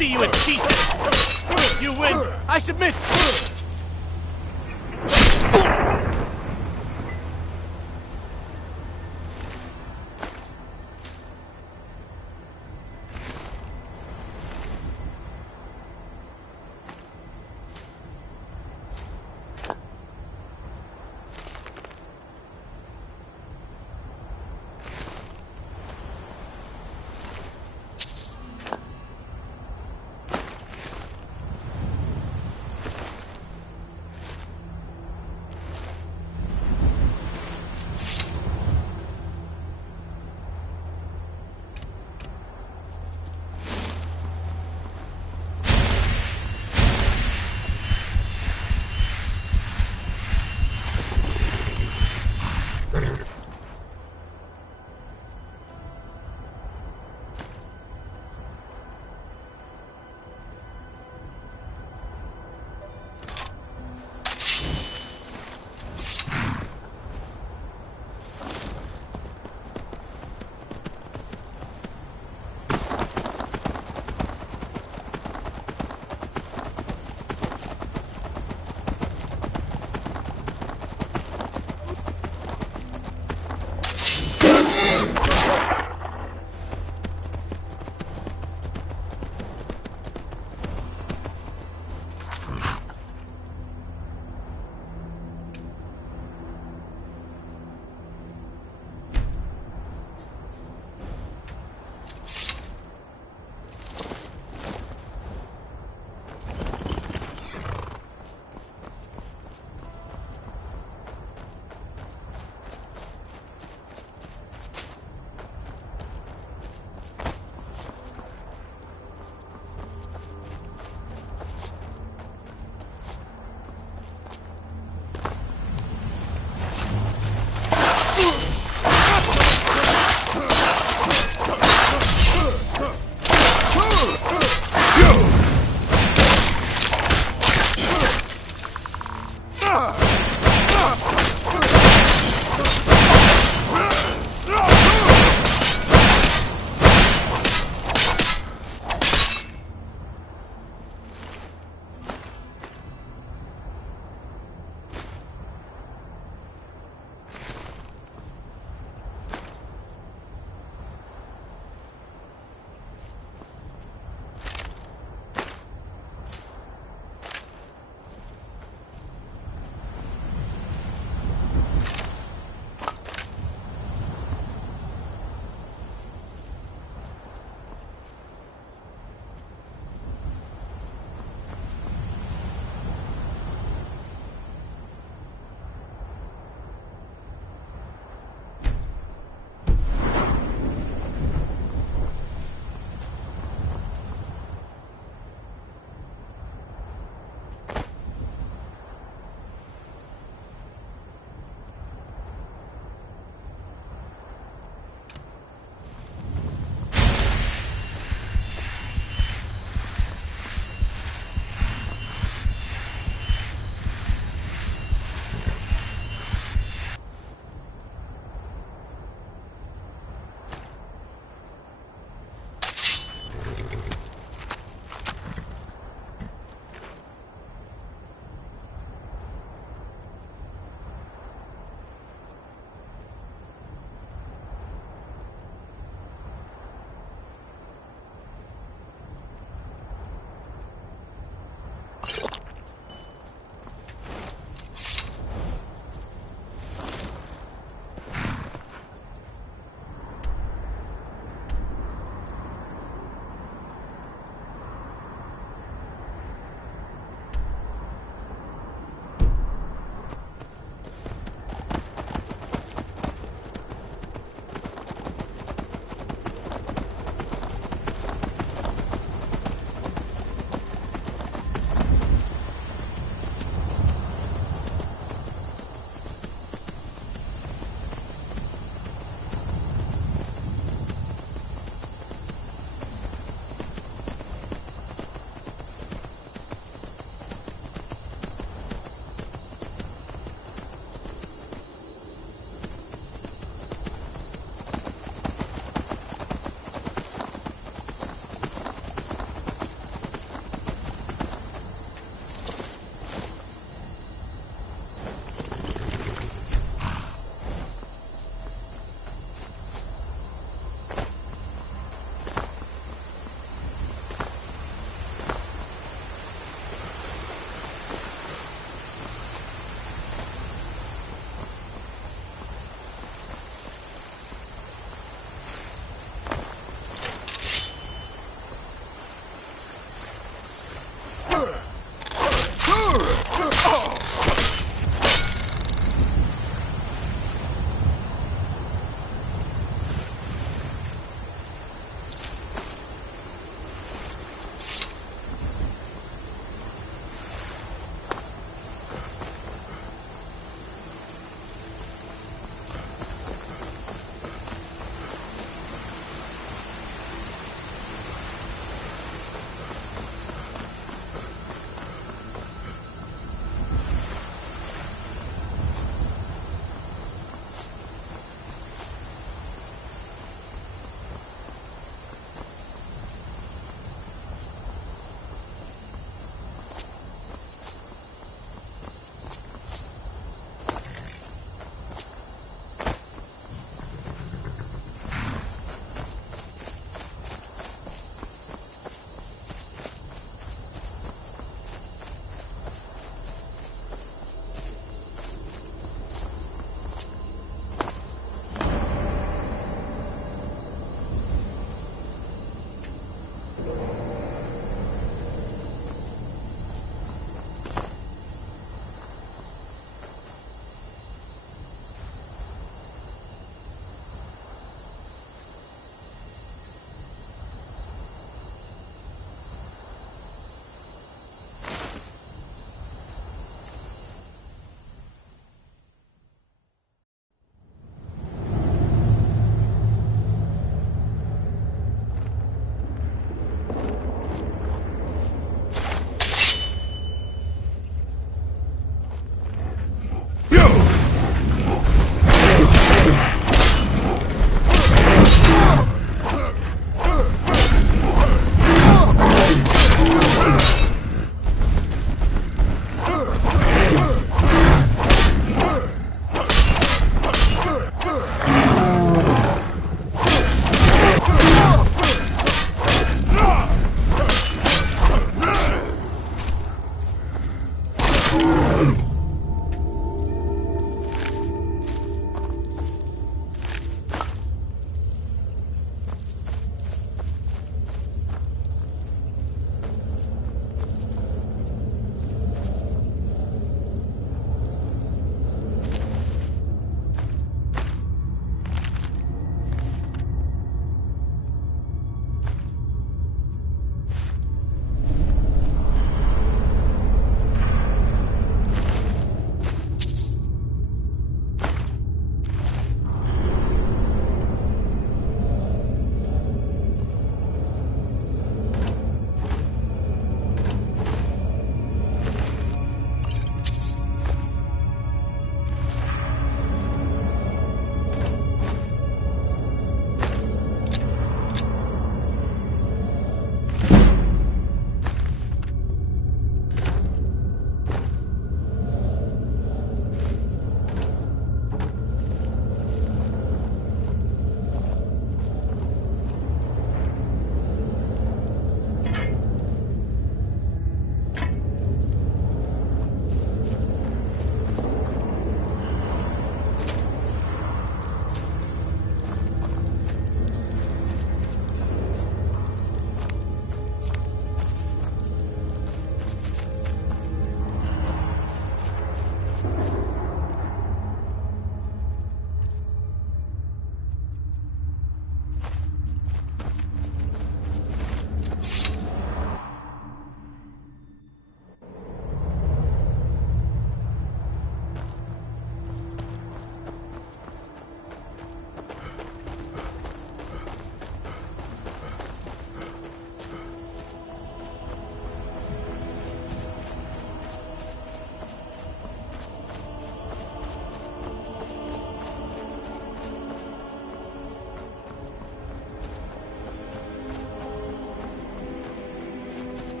See you in pieces! You win! I submit!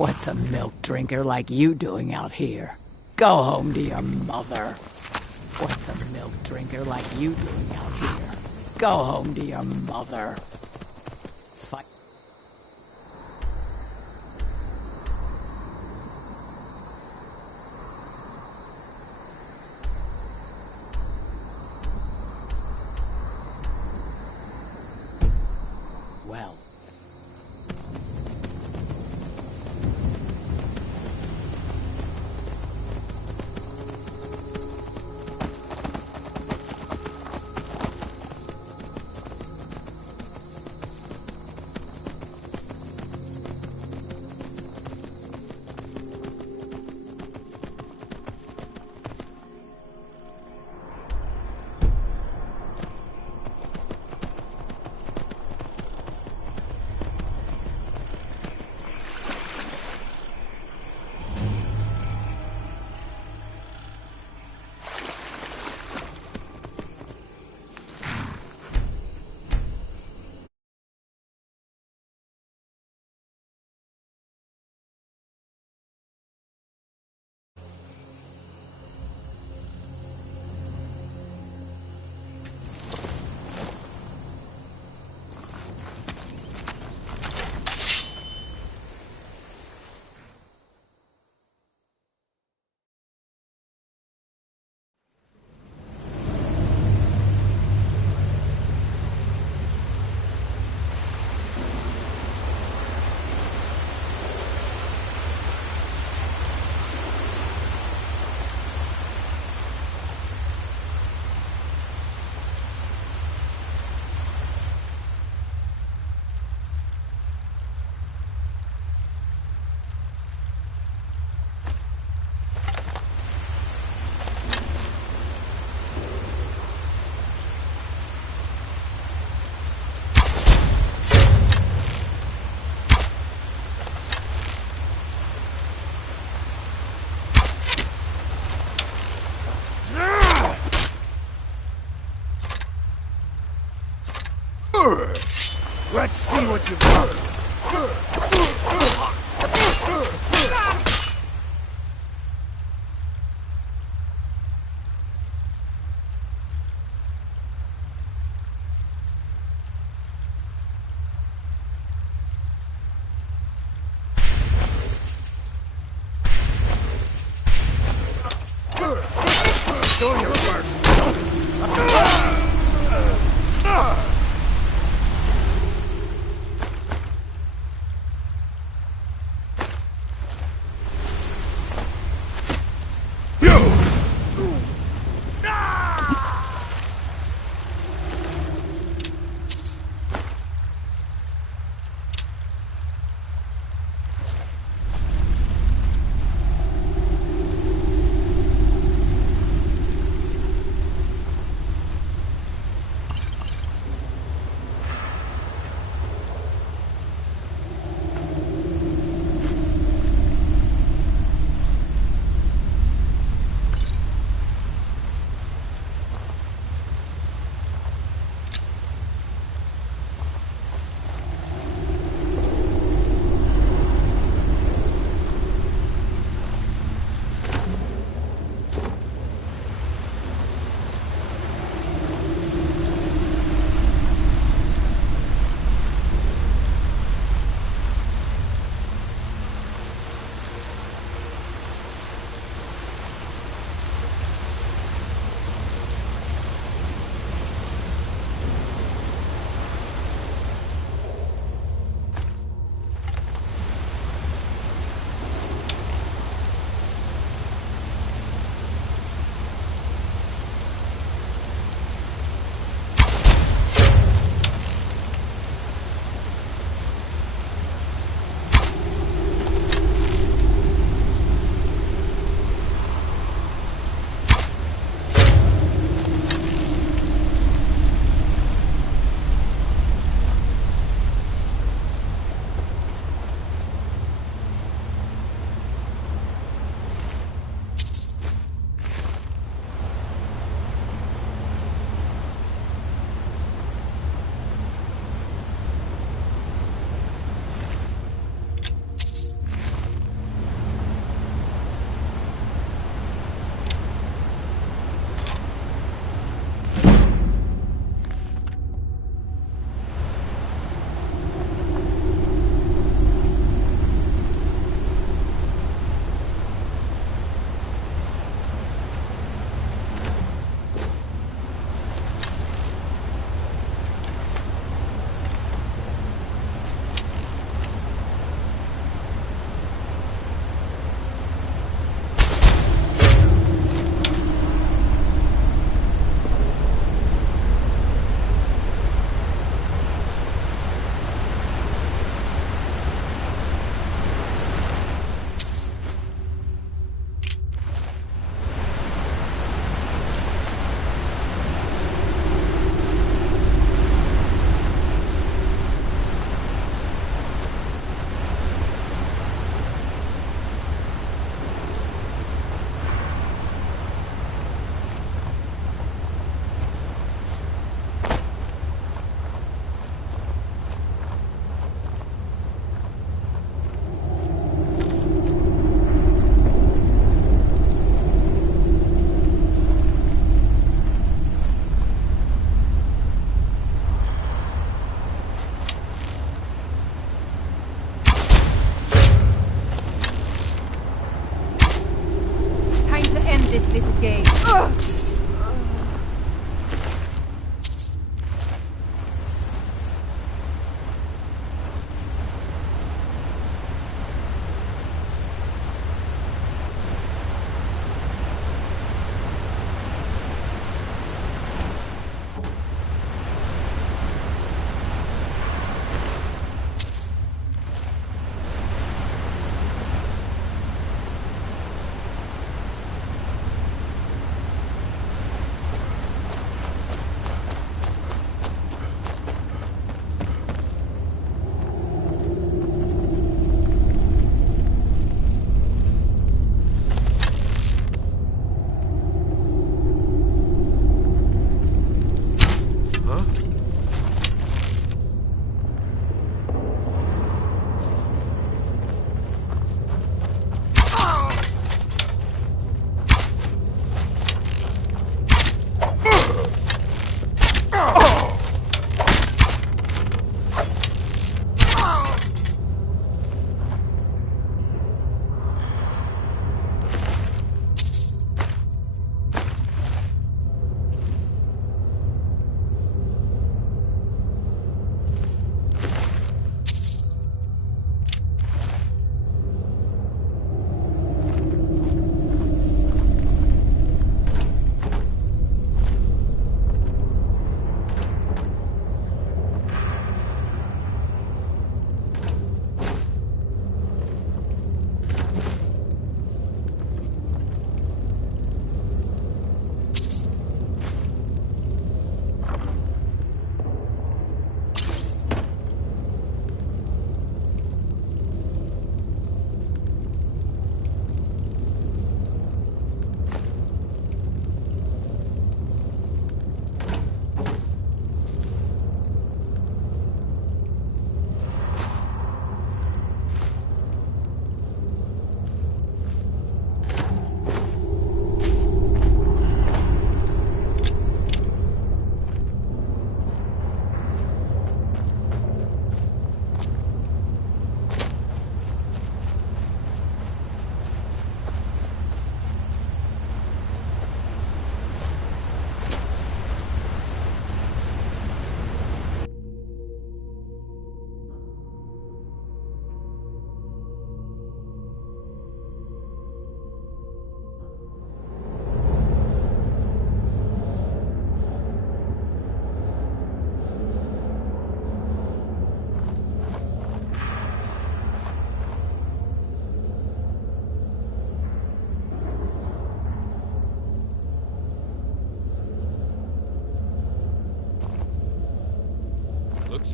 What's a milk drinker like you doing out here? Go home to your mother. What's a milk drinker like you doing out here? Go home to your mother. Fight. Well. Let's see what you've got. Show your first.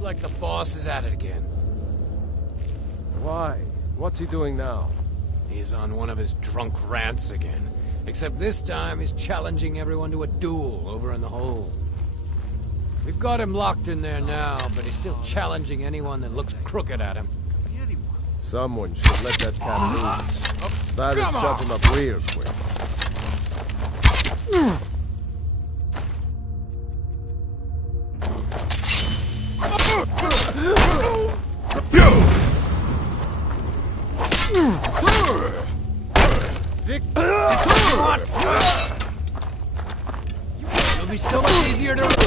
like the boss is at it again. Why? What's he doing now? He's on one of his drunk rants again. Except this time he's challenging everyone to a duel over in the hole. We've got him locked in there now, but he's still challenging anyone that looks crooked at him. Someone should let that cat loose. That'd shut him up real quick. It'll be so much easier to...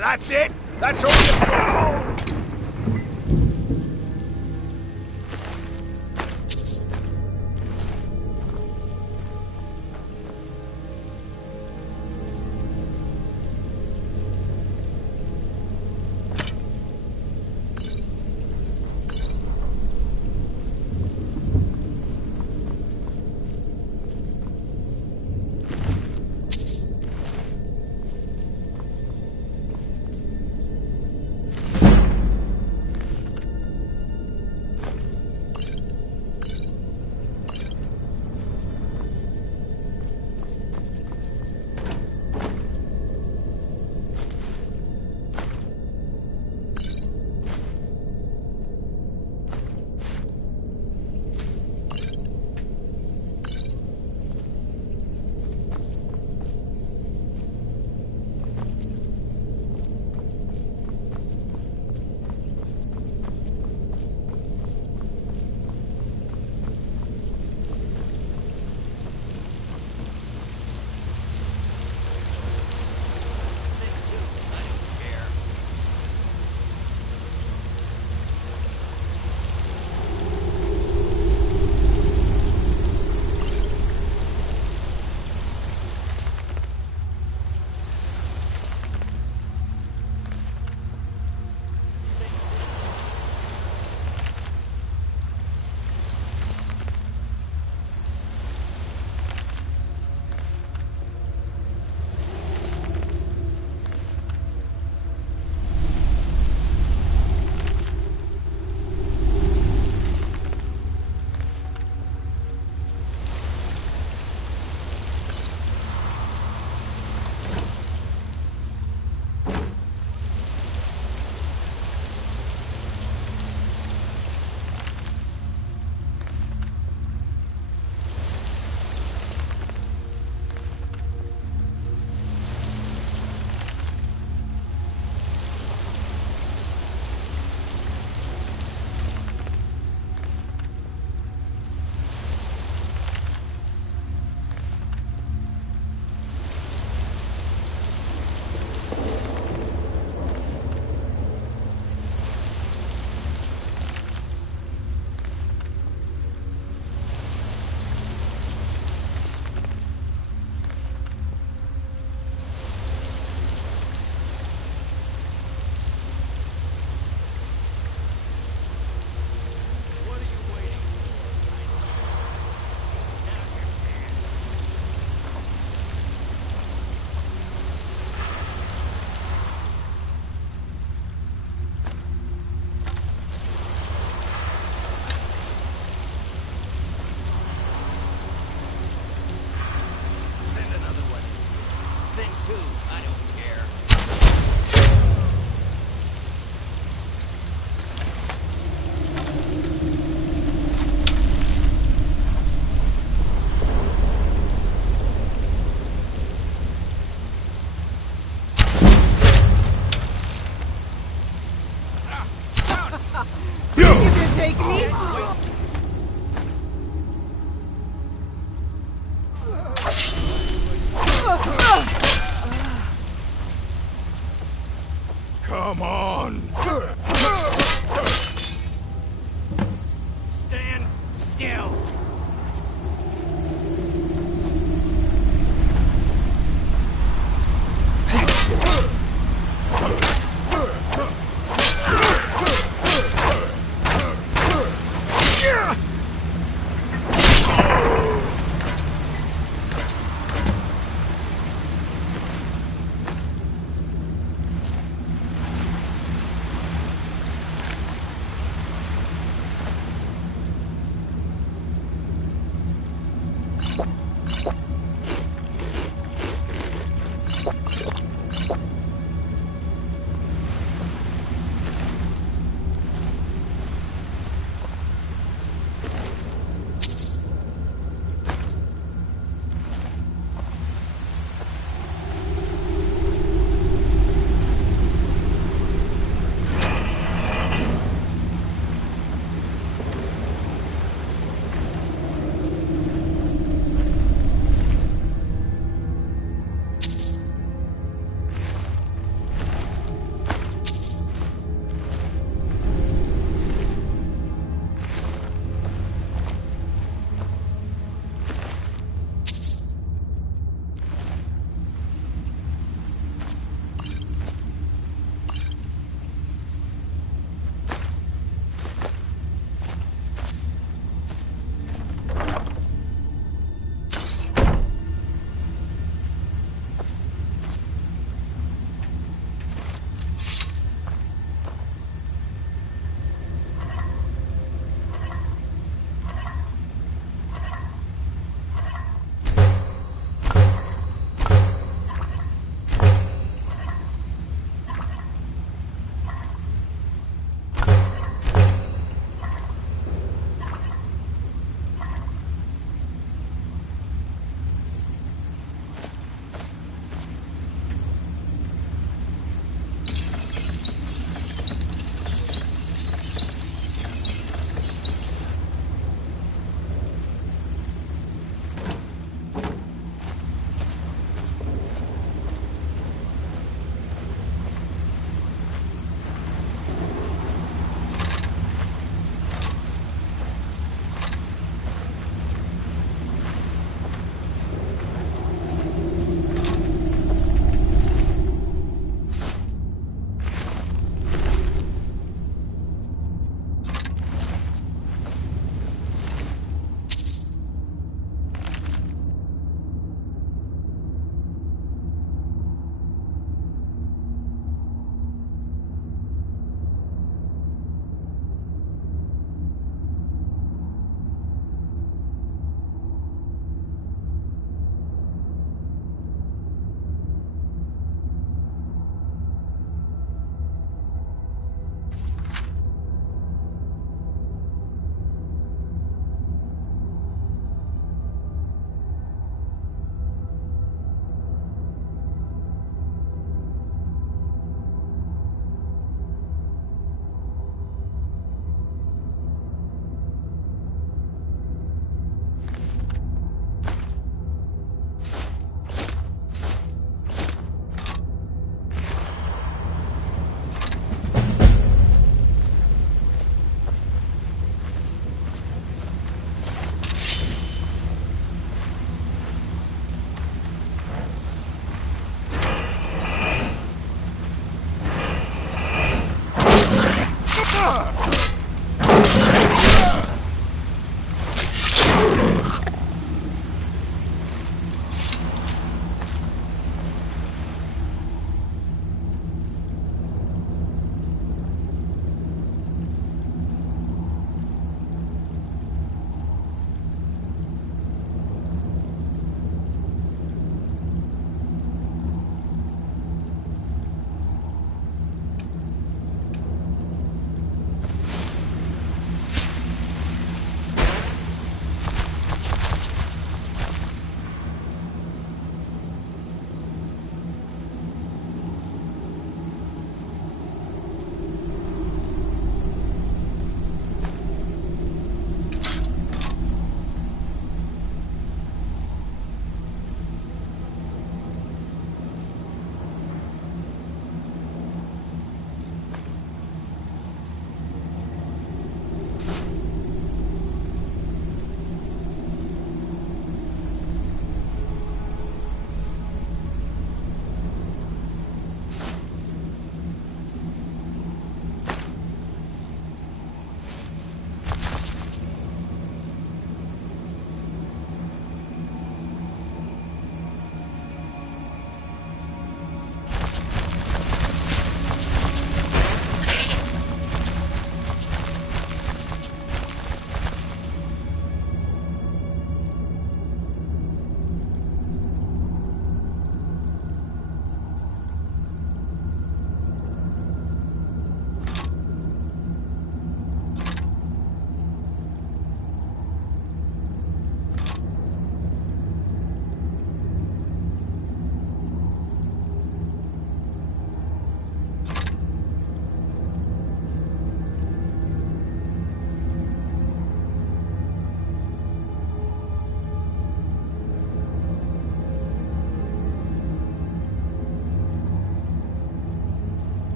That's it? That's all you... Come on! Stand still!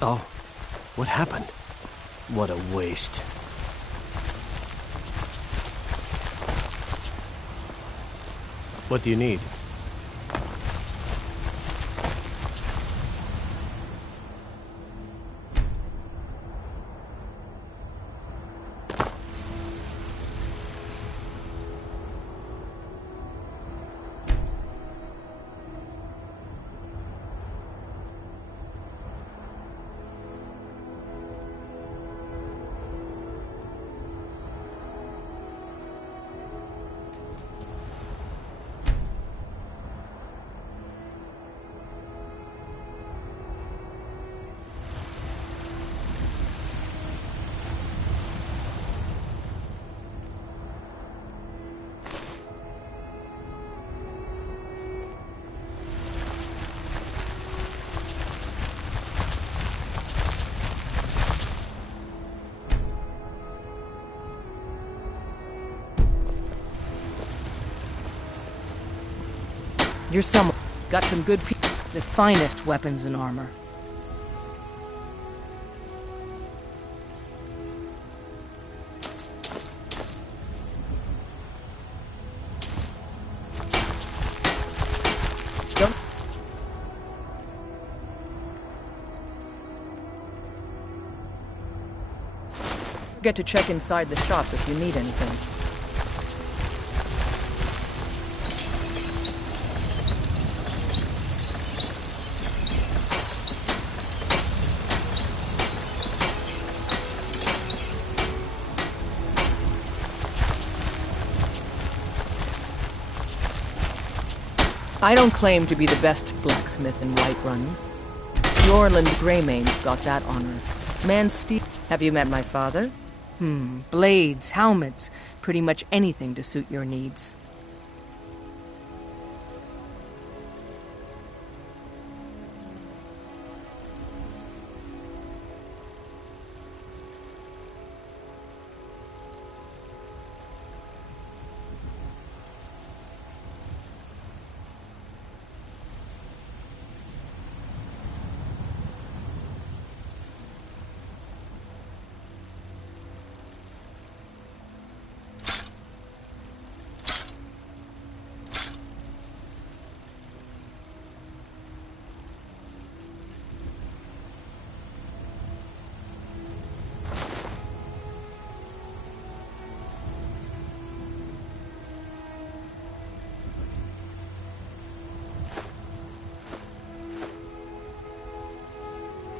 Oh, what happened? What a waste. What do you need? You're someone. Got some good people. The finest weapons and armor. Don't forget to check inside the shop if you need anything. I don't claim to be the best blacksmith in Whiterun. Yorland Greymane's got that honor. Man steel. Have you met my father? Blades, helmets, pretty much anything to suit your needs.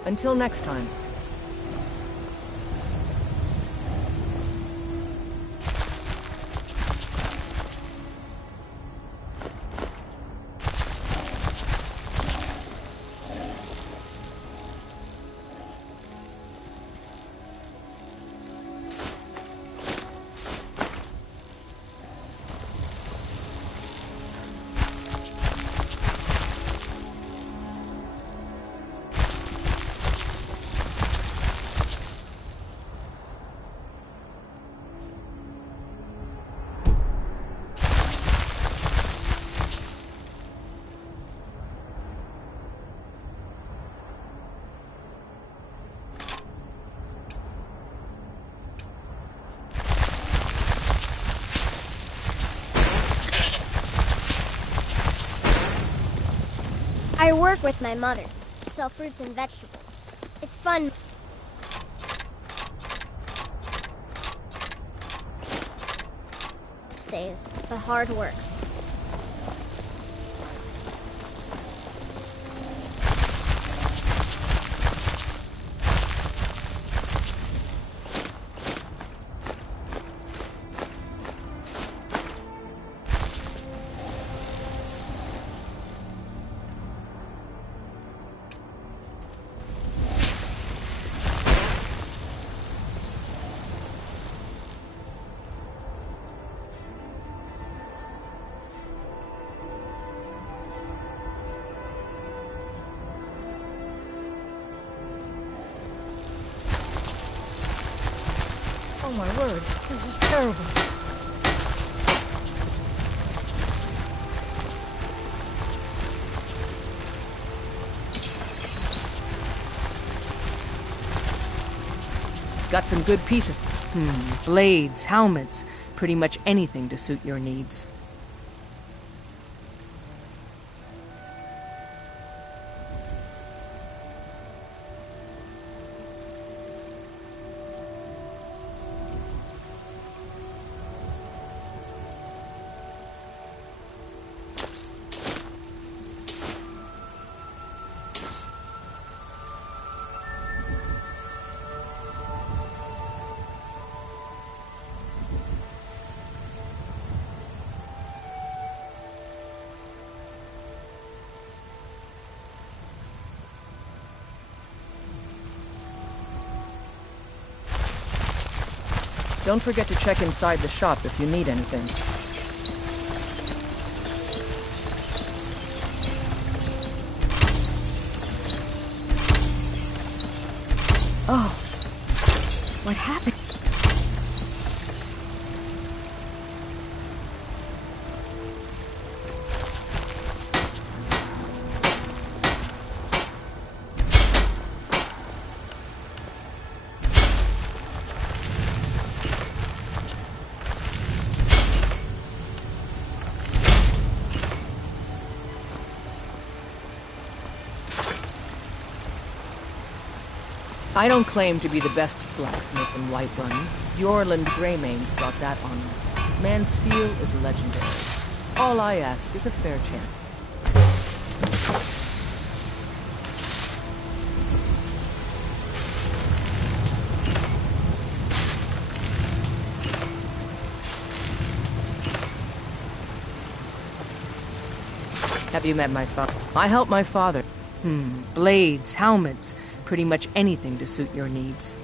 Until next time. I work with my mother, sell fruits and vegetables. It's fun. Days, but hard work. Oh my word, this is terrible. Got some good pieces. Blades, helmets, pretty much anything to suit your needs. Don't forget to check inside the shop if you need anything. Oh, what happened? I don't claim to be the best blacksmith in Whiterun. Bjorland Greymane's got that honor. Man's steel is legendary. All I ask is a fair chance. Have you met my father? I help my father. Blades, helmets, pretty much anything to suit your needs.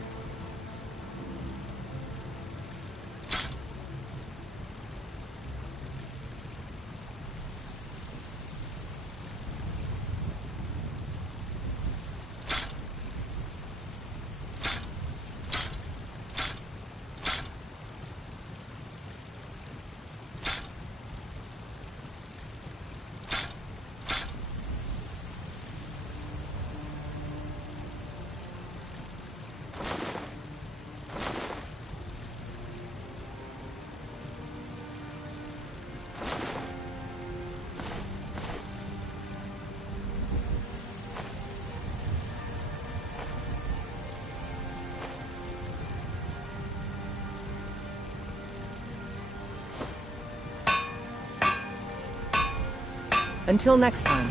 Until next time.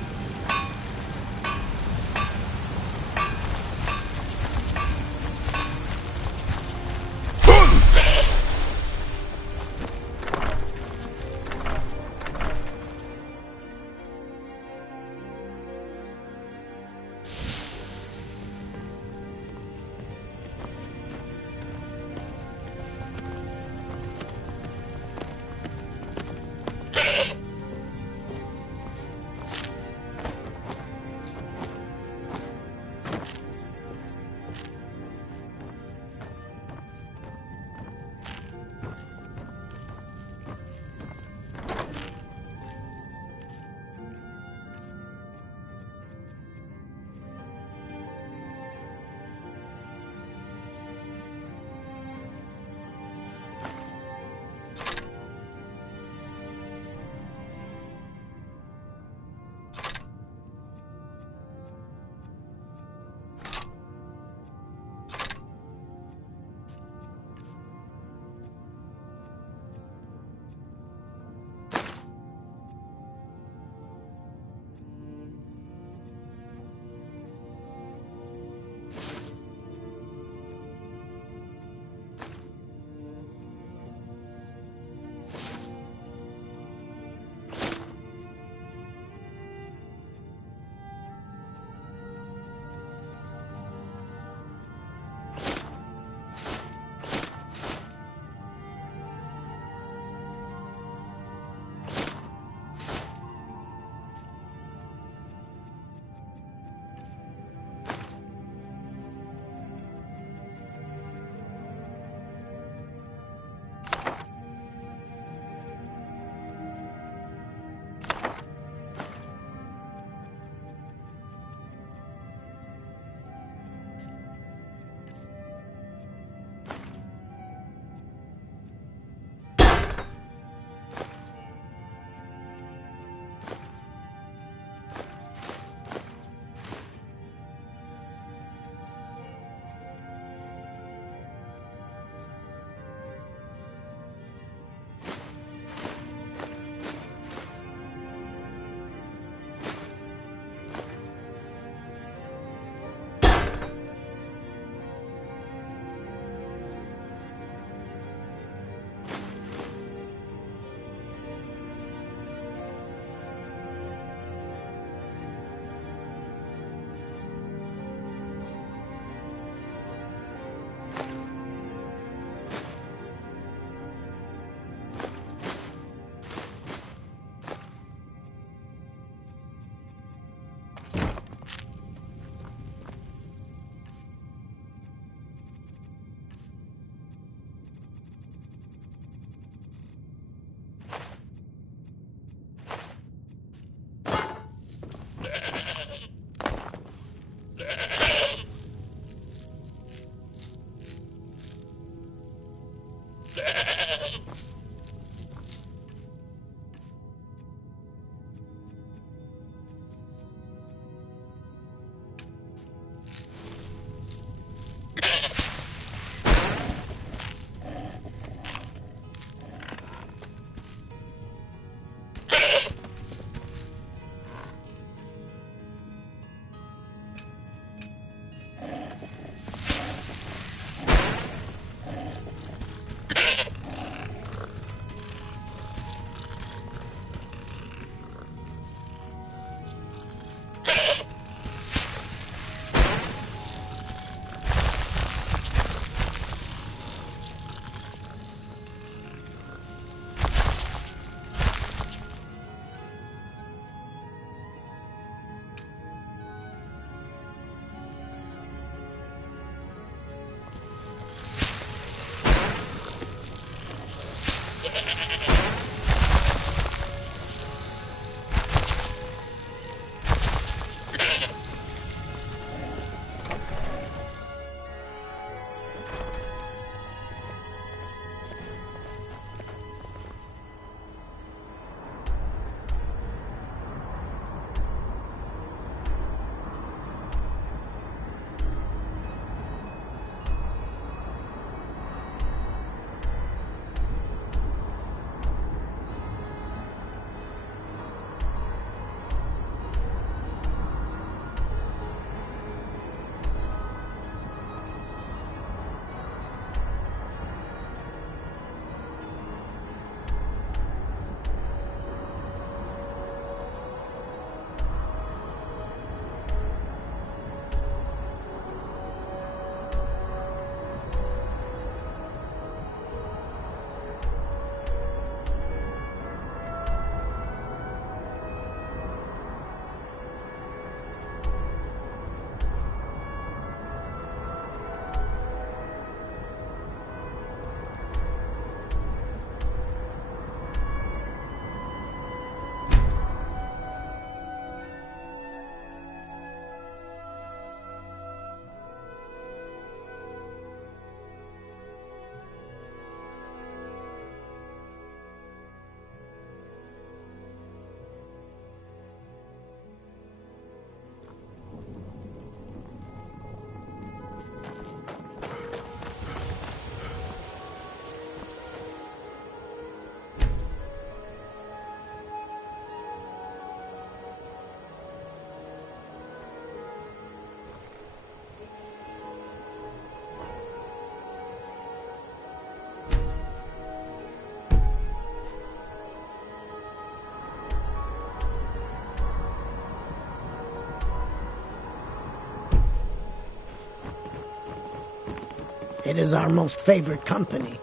It is our most favorite company.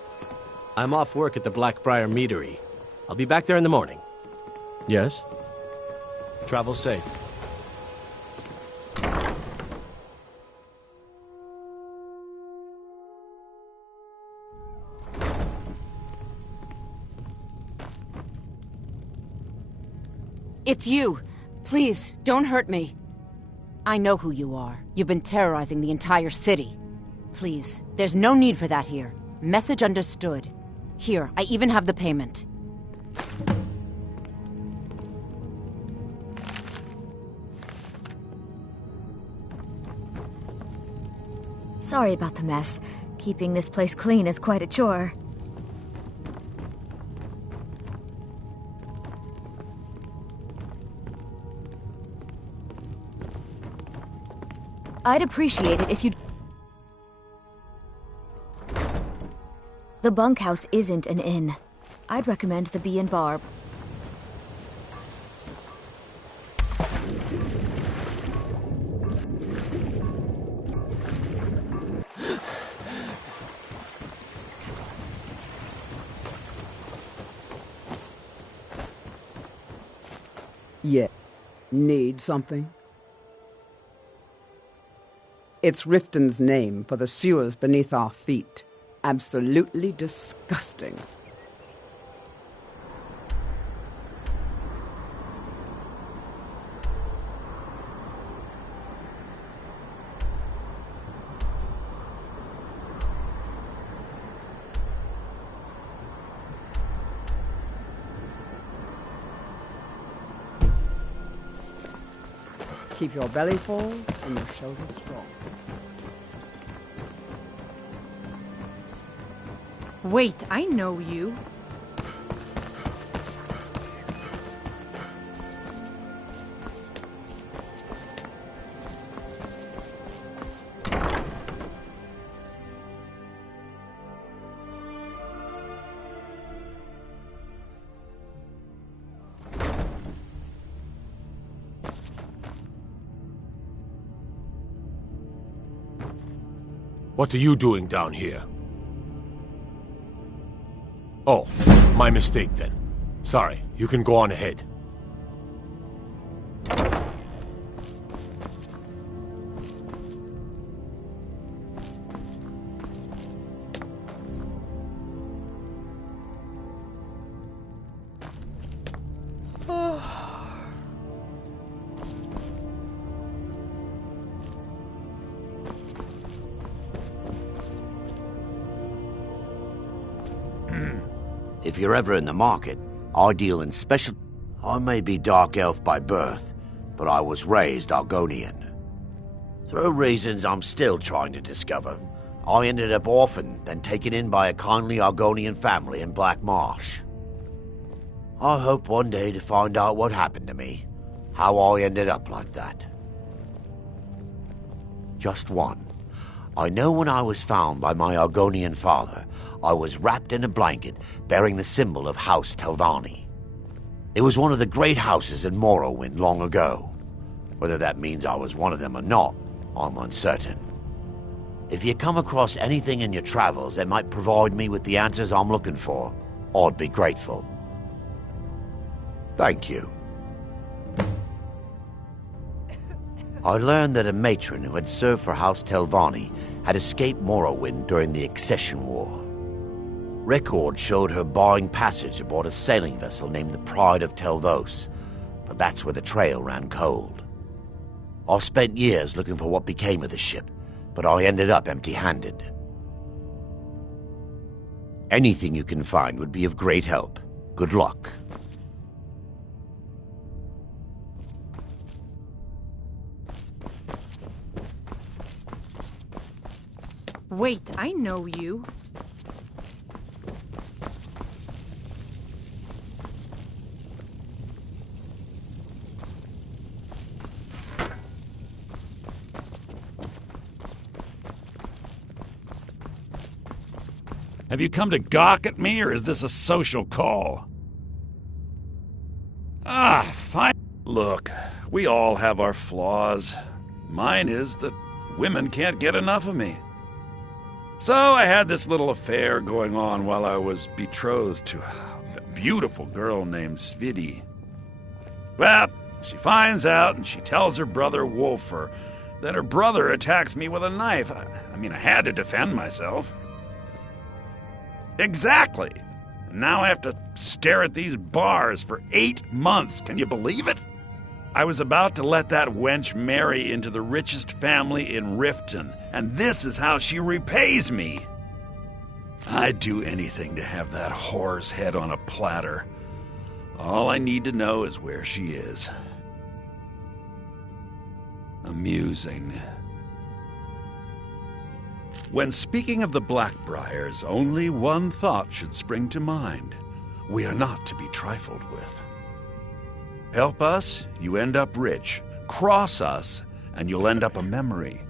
I'm off work at the Blackbriar Meadery. I'll be back there in the morning. Yes? Travel safe. It's you. Please, don't hurt me. I know who you are. You've been terrorizing the entire city. Please, there's no need for that here. Message understood. Here, I even have the payment. Sorry about the mess. Keeping this place clean is quite a chore. I'd appreciate it if you'd... The bunkhouse isn't an inn. I'd recommend the Bee and Barb. Yeah. Need something? It's Riften's name for the sewers beneath our feet. Absolutely disgusting. Keep your belly full and your shoulders strong. Wait, I know you. What are you doing down here? Oh, my mistake then. Sorry, you can go on ahead. If you're ever in the market, I deal in special... I may be Dark Elf by birth, but I was raised Argonian. Through reasons I'm still trying to discover, I ended up orphaned, then taken in by a kindly Argonian family in Black Marsh. I hope one day to find out what happened to me, how I ended up like that. Just one. I know when I was found by my Argonian father, I was wrapped in a blanket bearing the symbol of House Telvanni. It was one of the great houses in Morrowind long ago. Whether that means I was one of them or not, I'm uncertain. If you come across anything in your travels that might provide me with the answers I'm looking for, I'd be grateful. Thank you. I learned that a matron who had served for House Telvanni had escaped Morrowind during the Accession War. Records showed her buying passage aboard a sailing vessel named the Pride of Telvos, but that's where the trail ran cold. I spent years looking for what became of the ship, but I ended up empty-handed. Anything you can find would be of great help. Good luck. Wait, I know you. Have you come to gawk at me, or is this a social call? Ah, fine. Look, we all have our flaws. Mine is that women can't get enough of me. So I had this little affair going on while I was betrothed to a beautiful girl named Svidi. Well, she finds out and she tells her brother Wolfer that her brother attacks me with a knife. I mean, I had to defend myself. Exactly. And now I have to stare at these bars for 8 months. Can you believe it? I was about to let that wench marry into the richest family in Riften, and this is how she repays me. I'd do anything to have that whore's head on a platter. All I need to know is where she is. Amusing. When speaking of the Blackbriars, only one thought should spring to mind. We are not to be trifled with. Help us, you end up rich. Cross us, and you'll end up a memory.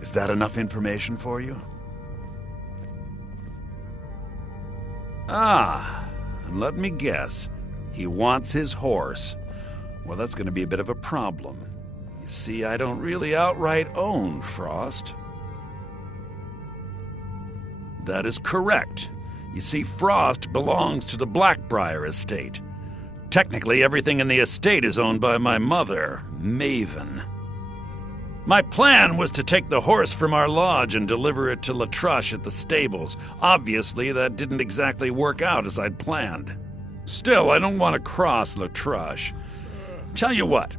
Is that enough information for you? Ah, and let me guess. He wants his horse. Well, that's going to be a bit of a problem. You see, I don't really outright own Frost. That is correct. You see, Frost belongs to the Blackbriar estate. Technically, everything in the estate is owned by my mother, Maven. My plan was to take the horse from our lodge and deliver it to Latrush at the stables. Obviously, that didn't exactly work out as I'd planned. Still, I don't want to cross Latrush. Tell you what,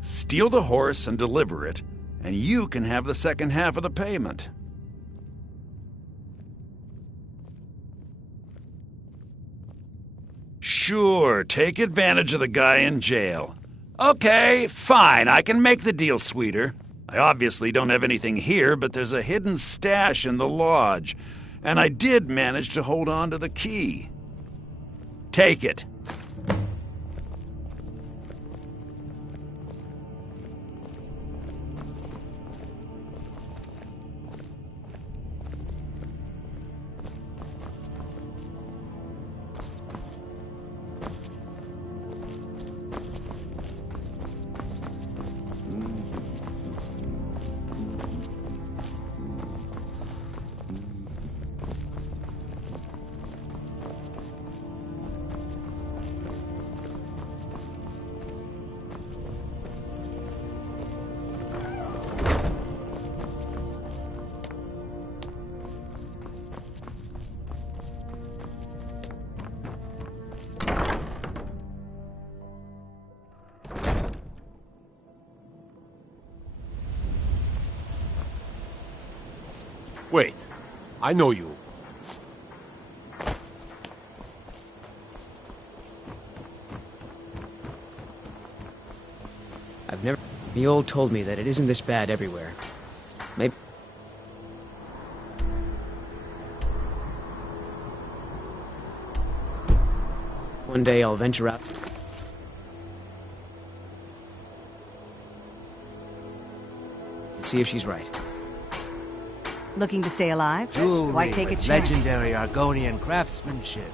steal the horse and deliver it, and you can have the second half of the payment. Sure, take advantage of the guy in jail. Okay, fine, I can make the deal sweeter. I obviously don't have anything here, but there's a hidden stash in the lodge, and I did manage to hold on to the key. Take it. Wait, I know you. I've never... The old told me that it isn't this bad everywhere. Maybe... One day I'll venture out... and see if she's right. Looking to stay alive? Jewelry Why take a with chance? legendary Argonian craftsmanship.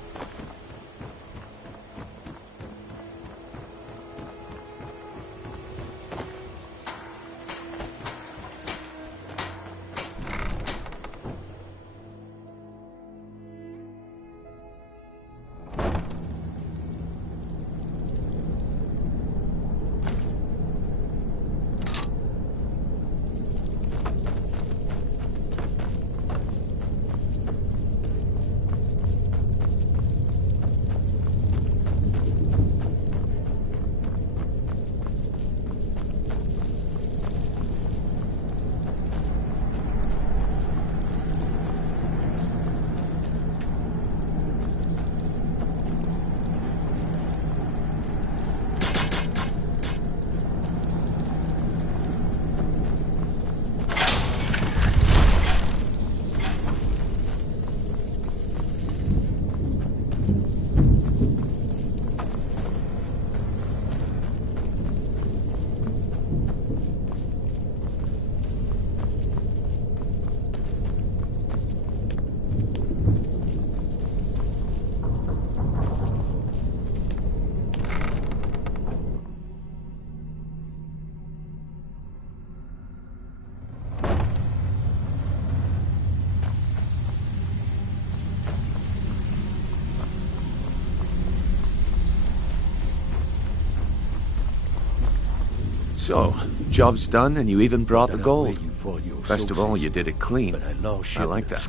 So, job's done and you even brought the gold. Best of all, you did it clean. I like that.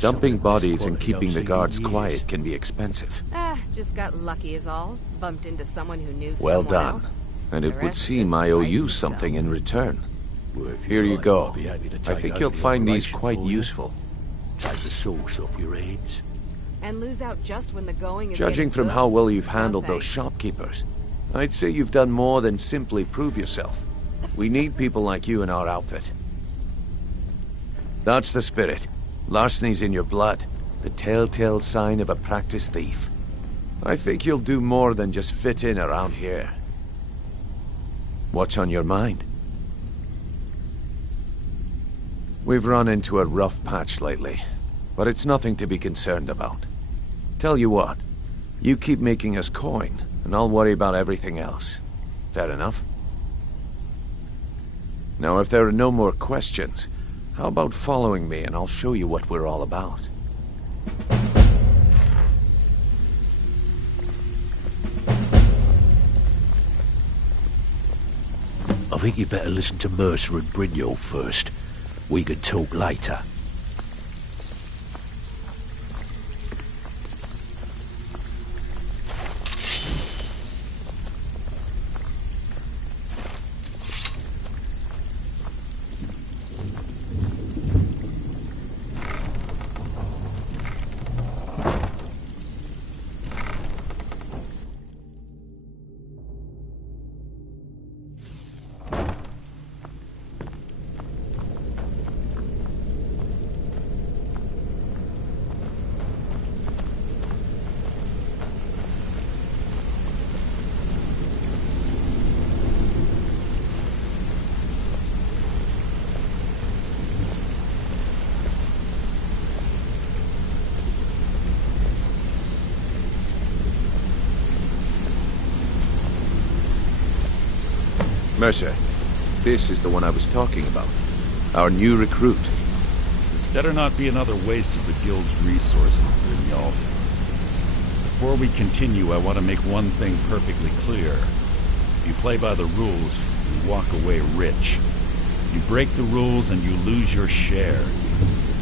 Dumping bodies and keeping the guards quiet can be expensive. Just got lucky is all. Bumped into someone who knew Well someone done. else. And it The would rest seem just I owe writes you itself. something in return. Here you go. I think you'll find these quite useful. Take the sauce off your heads. And lose out just when the going is Judging getting from good? how well you've No, handled those thanks. shopkeepers, I'd say you've done more than simply prove yourself. We need people like you in our outfit. That's the spirit. Larceny's in your blood. The telltale sign of a practiced thief. I think you'll do more than just fit in around here. What's on your mind? We've run into a rough patch lately, but it's nothing to be concerned about. Tell you what, you keep making us coin, and I'll worry about everything else. Fair enough? Now, if there are no more questions, how about following me and I'll show you what we're all about? I think you better listen to Mercer and Brignold first. We can talk later. Mercer, this is the one I was talking about. Our new recruit. This better not be another waste of the Guild's resources, Brynjolf. Before we continue, I want to make one thing perfectly clear. If you play by the rules, you walk away rich. You break the rules and you lose your share.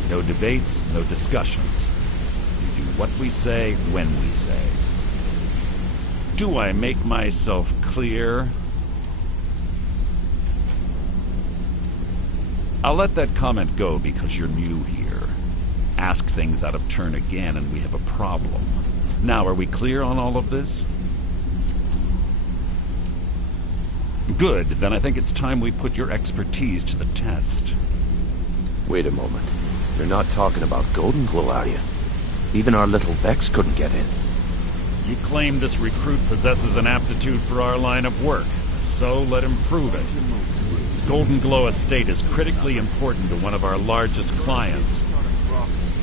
No debates, no discussions. You do what we say, when we say. Do I make myself clear? I'll let that comment go because you're new here. Ask things out of turn again and we have a problem. Now, are we clear on all of this? Good, then I think it's time we put your expertise to the test. Wait a moment. You're not talking about Golden Glow, are you? Even our little Vex couldn't get in. You claim this recruit possesses an aptitude for our line of work, so let him prove it. Golden Glow Estate is critically important to one of our largest clients.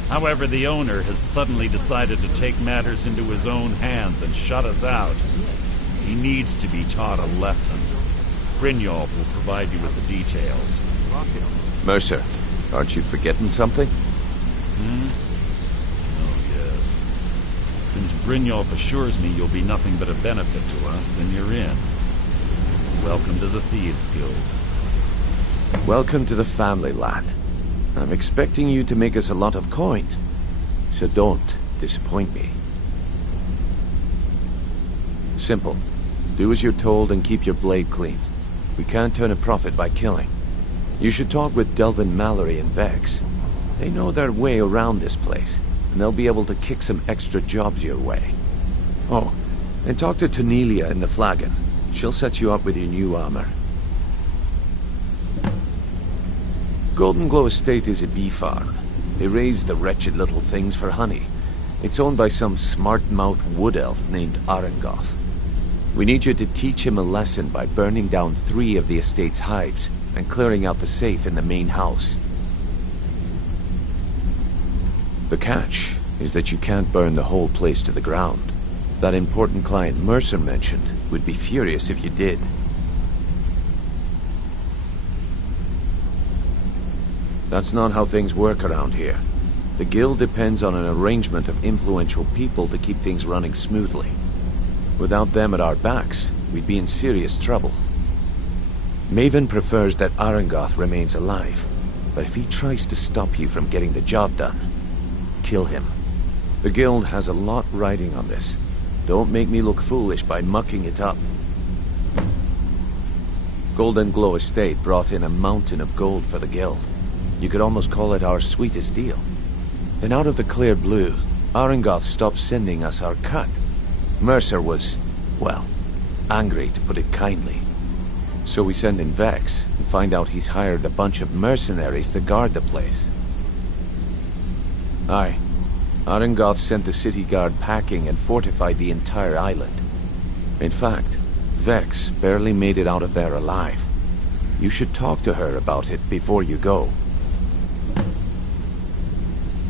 However, the owner has suddenly decided to take matters into his own hands and shut us out. He needs to be taught a lesson. Brynjolf will provide you with the details. Mercer, aren't you forgetting something? Oh, yes. Since Brynjolf assures me you'll be nothing but a benefit to us, then you're in. Welcome to the Thieves Guild. Welcome to the family, lad. I'm expecting you to make us a lot of coin, so don't disappoint me. Simple. Do as you're told and keep your blade clean. We can't turn a profit by killing. You should talk with Delvin Mallory and Vex. They know their way around this place, and they'll be able to kick some extra jobs your way. Oh, and talk to Tonelia in the Flagon. She'll set you up with your new armor. Golden Glow Estate is a bee farm. They raise the wretched little things for honey. It's owned by some smart-mouthed wood elf named Arengoth. We need you to teach him a lesson by burning down 3 of the estate's hives and clearing out the safe in the main house. The catch is that you can't burn the whole place to the ground. That important client Mercer mentioned would be furious if you did. That's not how things work around here. The guild depends on an arrangement of influential people to keep things running smoothly. Without them at our backs, we'd be in serious trouble. Maven prefers that Arangoth remains alive, but if he tries to stop you from getting the job done, kill him. The guild has a lot riding on this. Don't make me look foolish by mucking it up. Golden Glow Estate brought in a mountain of gold for the guild. You could almost call it our sweetest deal. Then out of the clear blue, Arangoth stopped sending us our cut. Mercer was, well, angry to put it kindly. So we send in Vex and find out he's hired a bunch of mercenaries to guard the place. Aye. Arangoth sent the city guard packing and fortified the entire island. In fact, Vex barely made it out of there alive. You should talk to her about it before you go.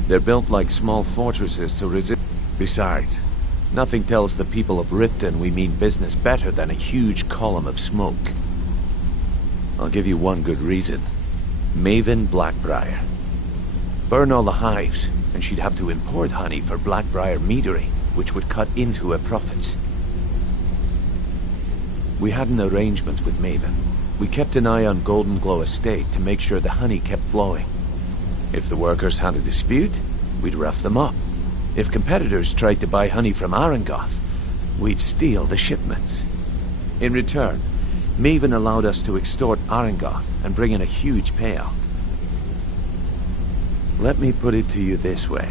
They're built like small fortresses to resist. Besides, nothing tells the people of Riften we mean business better than a huge column of smoke. I'll give you one good reason. Maven Blackbriar. Burn all the hives, and she'd have to import honey for Blackbriar meadery, which would cut into her profits. We had an arrangement with Maven. We kept an eye on Golden Glow Estate to make sure the honey kept flowing. If the workers had a dispute, we'd rough them up. If competitors tried to buy honey from Arangoth, we'd steal the shipments. In return, Maven allowed us to extort Arangoth and bring in a huge payout. Let me put it to you this way.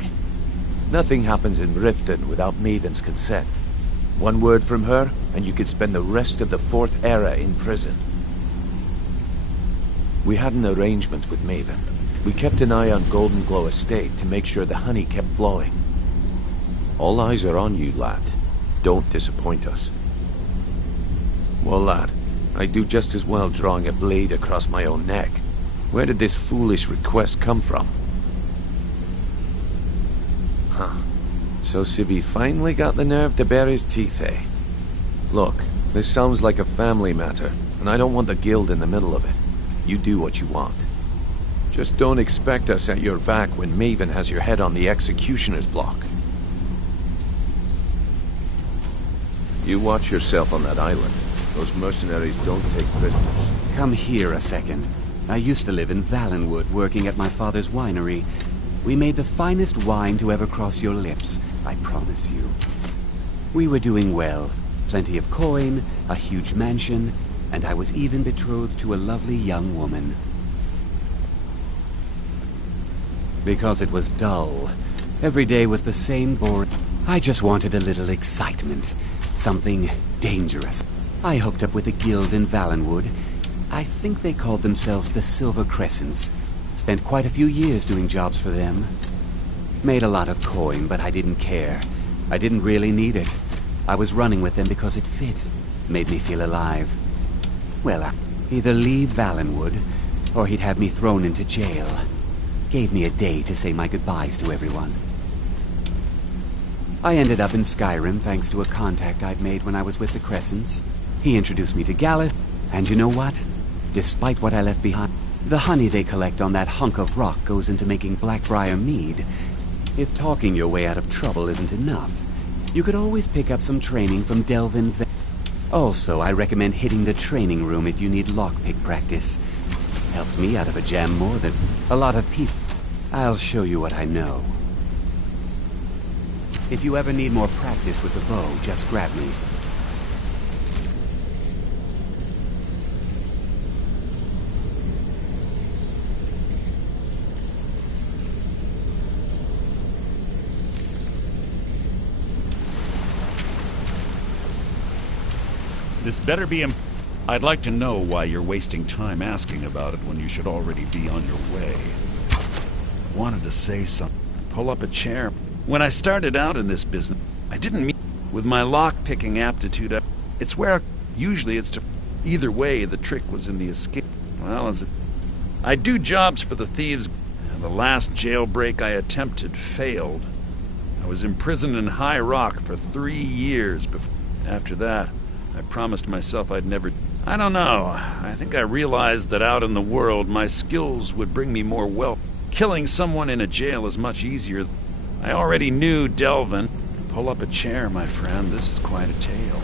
Nothing happens in Riften without Maven's consent. One word from her, and you could spend the rest of the Fourth Era in prison. We had an arrangement with Maven. We kept an eye on Golden Glow Estate to make sure the honey kept flowing. All eyes are on you, lad. Don't disappoint us. Well, lad, I'd do just as well drawing a blade across my own neck. Where did this foolish request come from? Huh. So Civi finally got the nerve to bare his teeth, eh? Look, this sounds like a family matter, and I don't want the guild in the middle of it. You do what you want. Just don't expect us at your back when Maven has your head on the executioner's block. You watch yourself on that island. Those mercenaries don't take prisoners. Come here a second. I used to live in Valenwood, working at my father's winery. We made the finest wine to ever cross your lips, I promise you. We were doing well. Plenty of coin, a huge mansion, and I was even betrothed to a lovely young woman. Because it was dull. Every day was the same boring. I just wanted a little excitement. Something dangerous. I hooked up with a guild in Valenwood. I think they called themselves the Silver Crescents. Spent quite a few years doing jobs for them. Made a lot of coin, but I didn't care. I didn't really need it. I was running with them because it fit. Made me feel alive. Well, either leave Valenwood, or he'd have me thrown into jail. Gave me a day to say my goodbyes to everyone. I ended up in Skyrim thanks to a contact I'd made when I was with the Crescents. He introduced me to Gallus, and you know what? Despite what I left behind, the honey they collect on that hunk of rock goes into making Blackbriar mead. If talking your way out of trouble isn't enough, you could always pick up some training from Delvin. Also, I recommend hitting the training room if you need lockpick practice. Helped me out of a jam more than a lot of people. I'll show you what I know. If you ever need more practice with the bow, just grab me. This better be I'd like to know why you're wasting time asking about it when you should already be on your way. Wanted to say something. Pull up a chair. When I started out in this business, I didn't mean with my lock-picking aptitude. It's where usually it's to... Either way, the trick was in the escape. Well, as I do jobs for the thieves, and the last jailbreak I attempted failed. I was imprisoned in High Rock for 3 years before. After that, I promised myself I'd never... I don't know. I think I realized that out in the world, my skills would bring me more wealth. Killing someone in a jail is much easier. I already knew Delvin. Pull up a chair, my friend. This is quite a tale.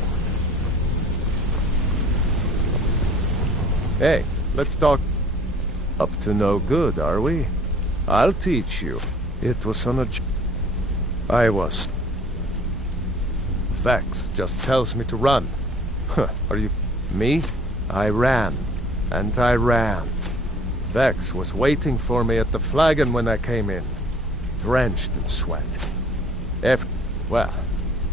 Hey, let's talk. Up to no good, are we? I'll teach you. It was on a... I was... Vex just tells me to run. Huh, are you... Me? I ran. And I ran. Vex was waiting for me at the flagon when I came in. Drenched in sweat. Well,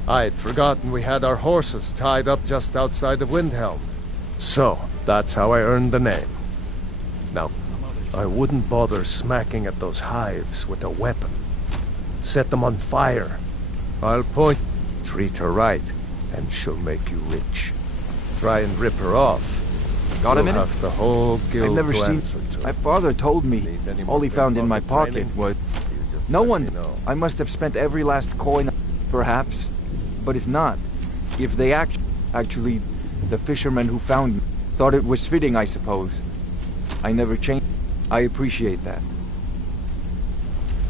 I'd forgotten we had our horses tied up just outside of Windhelm. So, that's how I earned the name. Now, I wouldn't bother smacking at those hives with a weapon. Set them on fire. I'll point... Treat her right, and she'll make you rich. Try and rip her off. Got a minute? Have the whole guild I've never to seen... answer to. My father told me all he found in my pocket was... No one... I must have spent every last coin, perhaps. But if not, if they actually... The fisherman who found me thought it was fitting, I suppose. I never changed. I appreciate that.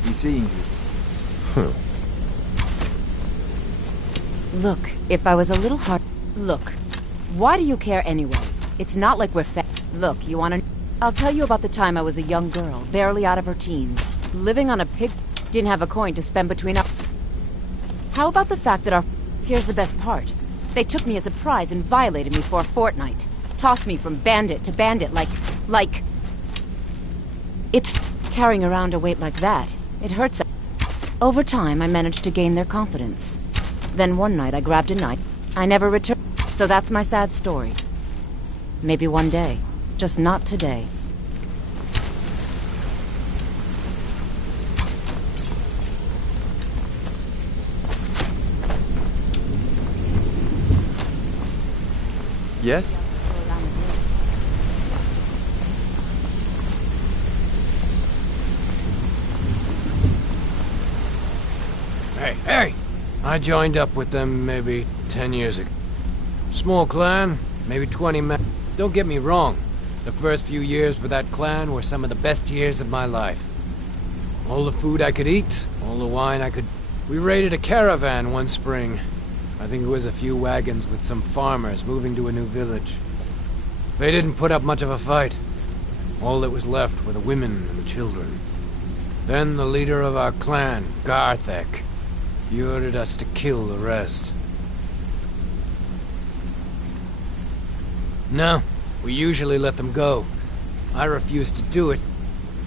Be seeing you. Look, if I was a little hard... Look, why do you care anyway? It's not like we're Look, you wanna... I'll tell you about the time I was a young girl, barely out of her teens, living on a pig... Didn't have a coin to spend between our... How about the fact that our... Here's the best part. They took me as a prize and violated me for a fortnight. Tossed me from bandit to bandit like... It's... Carrying around a weight like that, it hurts. Over time, I managed to gain their confidence. Then one night I grabbed a knife. I never returned. So that's my sad story. Maybe one day. Just not today. Yes? Hey! I joined up with them maybe 10 years ago. Small clan, maybe 20 men. Don't get me wrong. The first few years with that clan were some of the best years of my life. All the food I could eat, all the wine I could... We raided a caravan one spring. I think it was a few wagons with some farmers moving to a new village. They didn't put up much of a fight. All that was left were the women and the children. Then the leader of our clan, Garthek, he ordered us to kill the rest. No, we usually let them go. I refused to do it.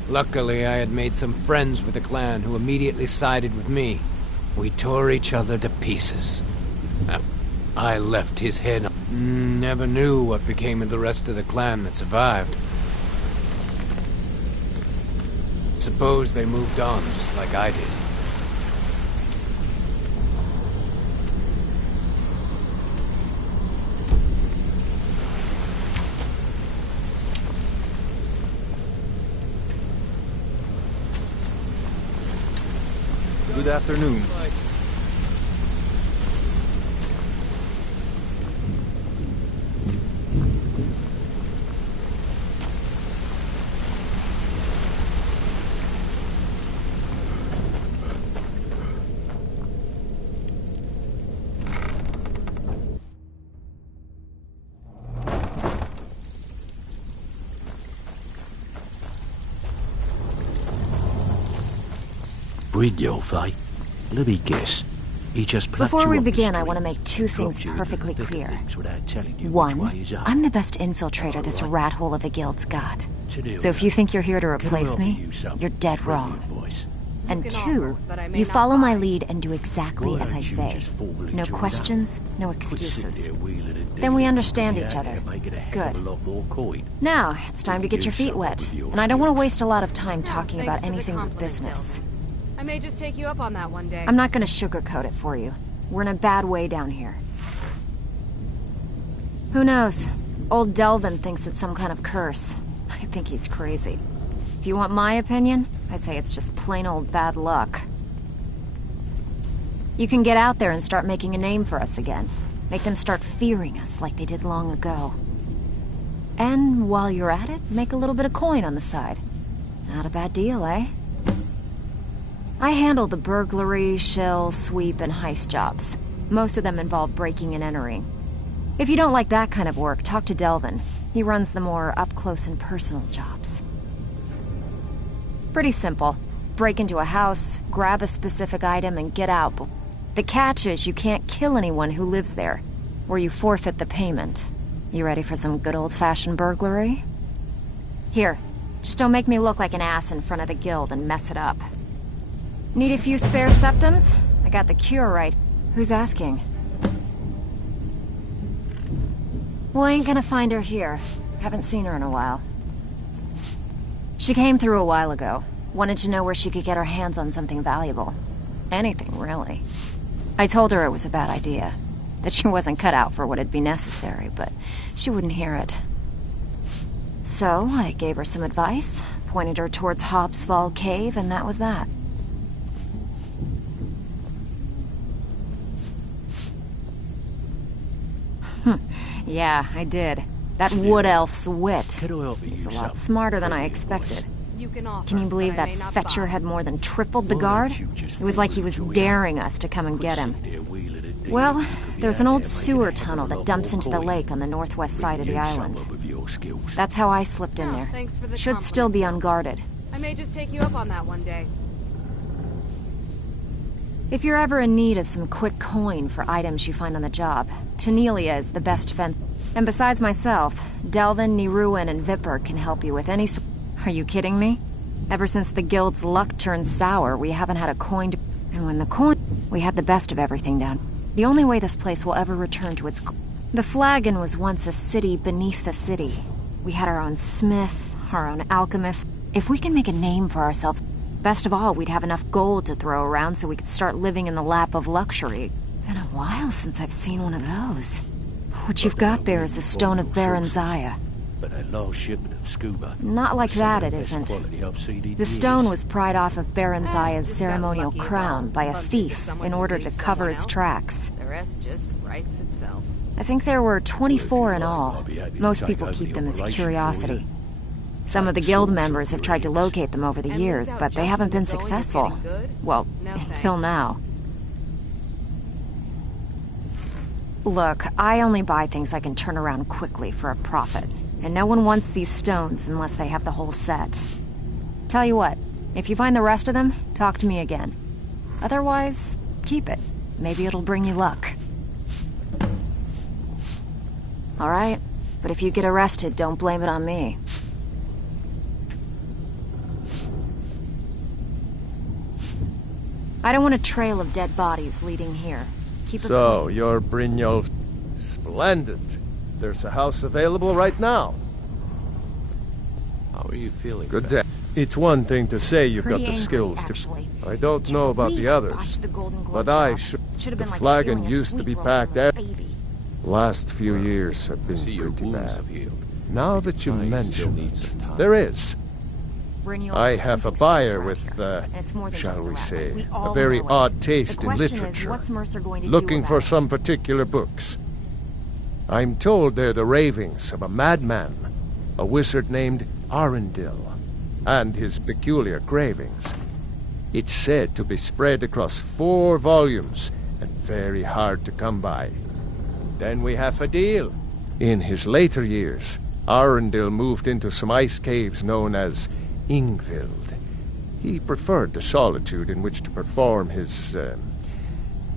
Luckily, I had made some friends with the clan who immediately sided with me. We tore each other to pieces. I left his head. Never knew what became of the rest of the clan that survived. Suppose they moved on just like I did. Good afternoon. Brynjolf, eh? Let me guess. He just plucked Before you we off the begin, I street, want to make two things dropped you into the perfectly thick of clear. things without telling you which One, way is up. I'm the best infiltrator this rat hole of a guild's got. So if you think you're here to replace me, you're dead wrong. And two, you follow my lead and do exactly as I say. No questions, no excuses. Then we understand each other. Good. Now, it's time to get your feet wet. And I don't want to waste a lot of time talking about anything but business. I may just take you up on that one day. I'm not gonna sugarcoat it for you. We're in a bad way down here. Who knows? Old Delvin thinks it's some kind of curse. I think he's crazy. If you want my opinion, I'd say it's just plain old bad luck. You can get out there and start making a name for us again. Make them start fearing us like they did long ago. And while you're at it, make a little bit of coin on the side. Not a bad deal, eh? I handle the burglary, shell, sweep, and heist jobs. Most of them involve breaking and entering. If you don't like that kind of work, talk to Delvin. He runs the more up-close and personal jobs. Pretty simple. Break into a house, grab a specific item, and get out. The catch is you can't kill anyone who lives there, or you forfeit the payment. You ready for some good old-fashioned burglary? Here, just don't make me look like an ass in front of the guild and mess it up. Need a few spare septums? I got the cure right. Who's asking? Well, ain't gonna find her here. Haven't seen her in a while. She came through a while ago. Wanted to know where she could get her hands on something valuable. Anything, really. I told her it was a bad idea. That she wasn't cut out for what'd be necessary, but she wouldn't hear it. So, I gave her some advice, pointed her towards Hobbs Fall Cave, and that was that. Yeah, I did. That wood elf's wit is a lot smarter than I expected. Can you believe that fetcher had more than tripled the guard? It was like he was daring us to come and get him. Well, there's an old sewer tunnel that dumps into the lake on the northwest side of the island. That's how I slipped in there. Should still be unguarded. I may just take you up on that one day. If you're ever in need of some quick coin for items you find on the job, Tanelia is the best fence. And besides myself, Delvin, Niruin, and Vipper can help you with any. Are you kidding me? Ever since the guild's luck turned sour, we haven't had a coin to. And when the coin. We had the best of everything down. The only way this place will ever return to its. The Flagon was once a city beneath the city. We had our own smith, our own alchemist. If we can make a name for ourselves. Best of all, we'd have enough gold to throw around so we could start living in the lap of luxury. Been a while since I've seen one of those. What you've got there is a stone of Baron Zaya. But a large shipment of scuba. Not like that, it isn't. The stone was pried off of Baron Zaya's ceremonial crown by a thief in order to cover his tracks. The rest just writes itself. I think there were 24 in all. Most people keep them as a curiosity. Some of the guild members have tried to locate them over the years, but they haven't been successful. Well, until now. Look, I only buy things I can turn around quickly for a profit. And no one wants these stones unless they have the whole set. Tell you what, if you find the rest of them, talk to me again. Otherwise, keep it. Maybe it'll bring you luck. Alright, but if you get arrested, don't blame it on me. I don't want a trail of dead bodies leading here. Keep it So, clean. you're Brynjolf. Splendid. There's a house available right now. How are you feeling? Good day. It's one thing to say you've got Pretty the angry, skills actually. to... I don't know about the others, the Golden Globe but I job. should... Should've The been like flagon stealing a used to be sweet roll packed from a there. baby. Last few years have been See, your pretty wounds bad. have healed. Now that you Still mention needs it, some time. there is. Brynjolf, I have a something buyer stinks around with, here, and it's more than shall just the we rat. say, We a all very know it. odd taste The in question literature. Is, what's Mercer going to Looking do for about it? some particular books. I'm told they're the ravings of a madman, a wizard named Arundel, and his peculiar cravings. It's said to be spread across 4 volumes and very hard to come by. Then we have a deal. In his later years, Arundel moved into some ice caves known as Ingvild. He preferred the solitude in which to perform his,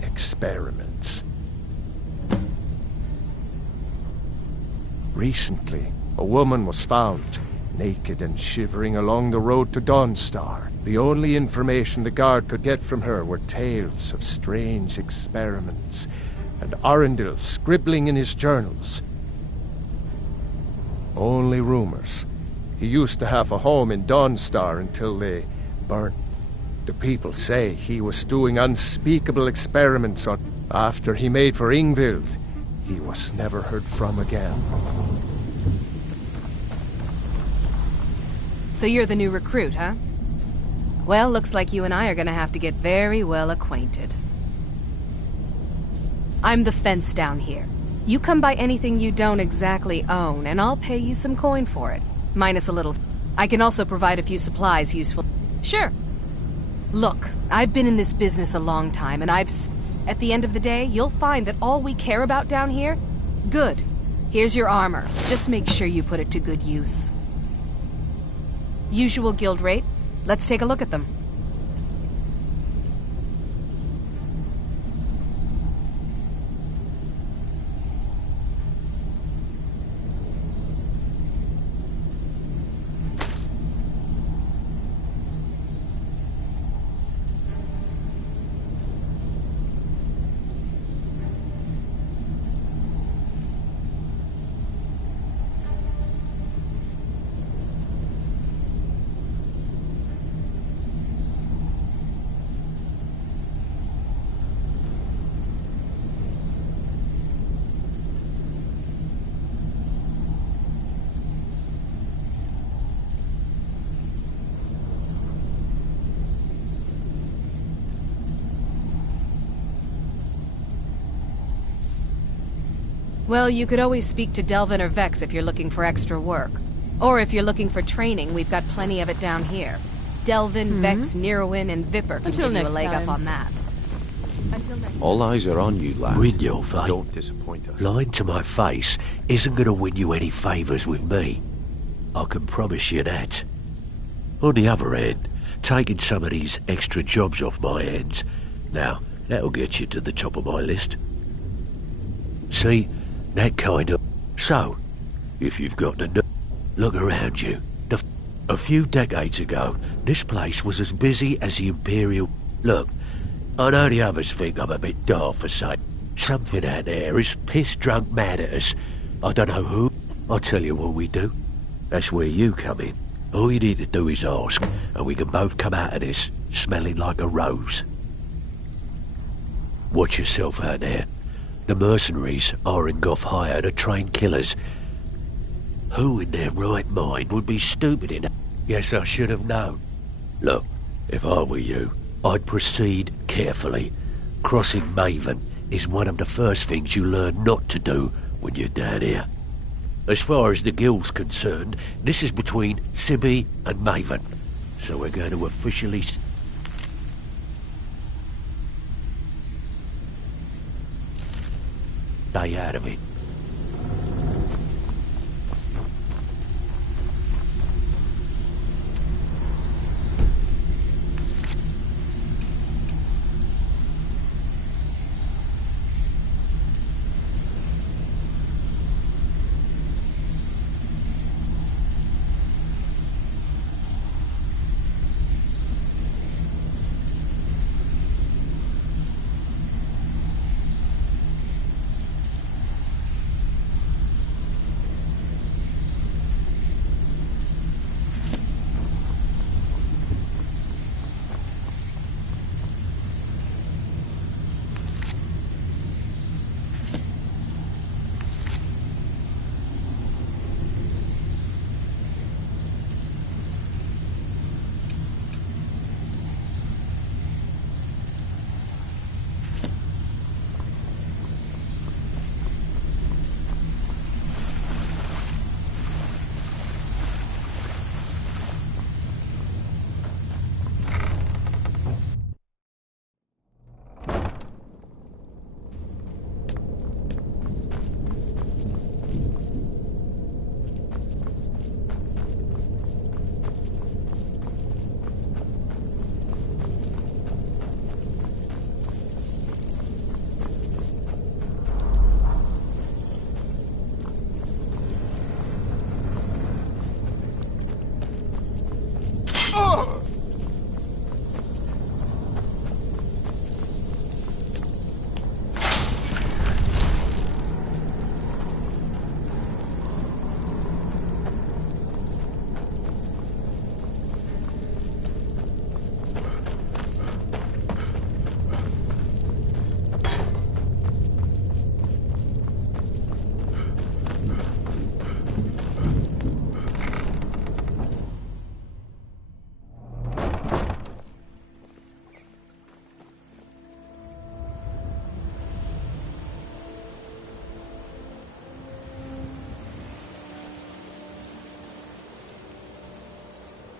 experiments. Recently, a woman was found, naked and shivering along the road to Dawnstar. The only information the guard could get from her were tales of strange experiments, and Arundel scribbling in his journals. Only rumors. He used to have a home in Dawnstar until they burnt. The people say he was doing unspeakable experiments on... After he made for Ingvild, he was never heard from again. So you're the new recruit, huh? Well, looks like you and I are gonna have to get very well acquainted. I'm the fence down here. You come by anything you don't exactly own, and I'll pay you some coin for it. Minus a little... I can also provide a few supplies useful... Sure. Look, I've been in this business a long time, and At the end of the day, you'll find that all we care about down here... Good. Here's your armor. Just make sure you put it to good use. Usual guild rate. Let's take a look at them. Well, you could always speak to Delvin or Vex if you're looking for extra work. Or if you're looking for training, we've got plenty of it down here. Delvin, Vex, Neroin, and Viper can give you a leg up on that. Until next All eyes are on you, lad. Brynjolf, fate. Don't disappoint us. Lying to my face isn't going to win you any favours with me. I can promise you that. On the other hand, taking some of these extra jobs off my hands, now, that'll get you to the top of my list. See, that kind of... So, if you've got to look around you. A few decades ago, this place was as busy as the Imperial... Look, I know the others think I'm a bit daft for saying... Something out there is piss-drunk mad at us. I don't know who. I'll tell you what we do. That's where you come in. All you need to do is ask, and we can both come out of this smelling like a rose. Watch yourself out there. The mercenaries are in Goth hire to train killers. Who in their right mind would be stupid enough? Yes, I should have known. Look, if I were you, I'd proceed carefully. Crossing Maven is one of the first things you learn not to do when you're down here. As far as the guild's concerned, this is between Sibby and Maven. So we're going to officially... stay out of it.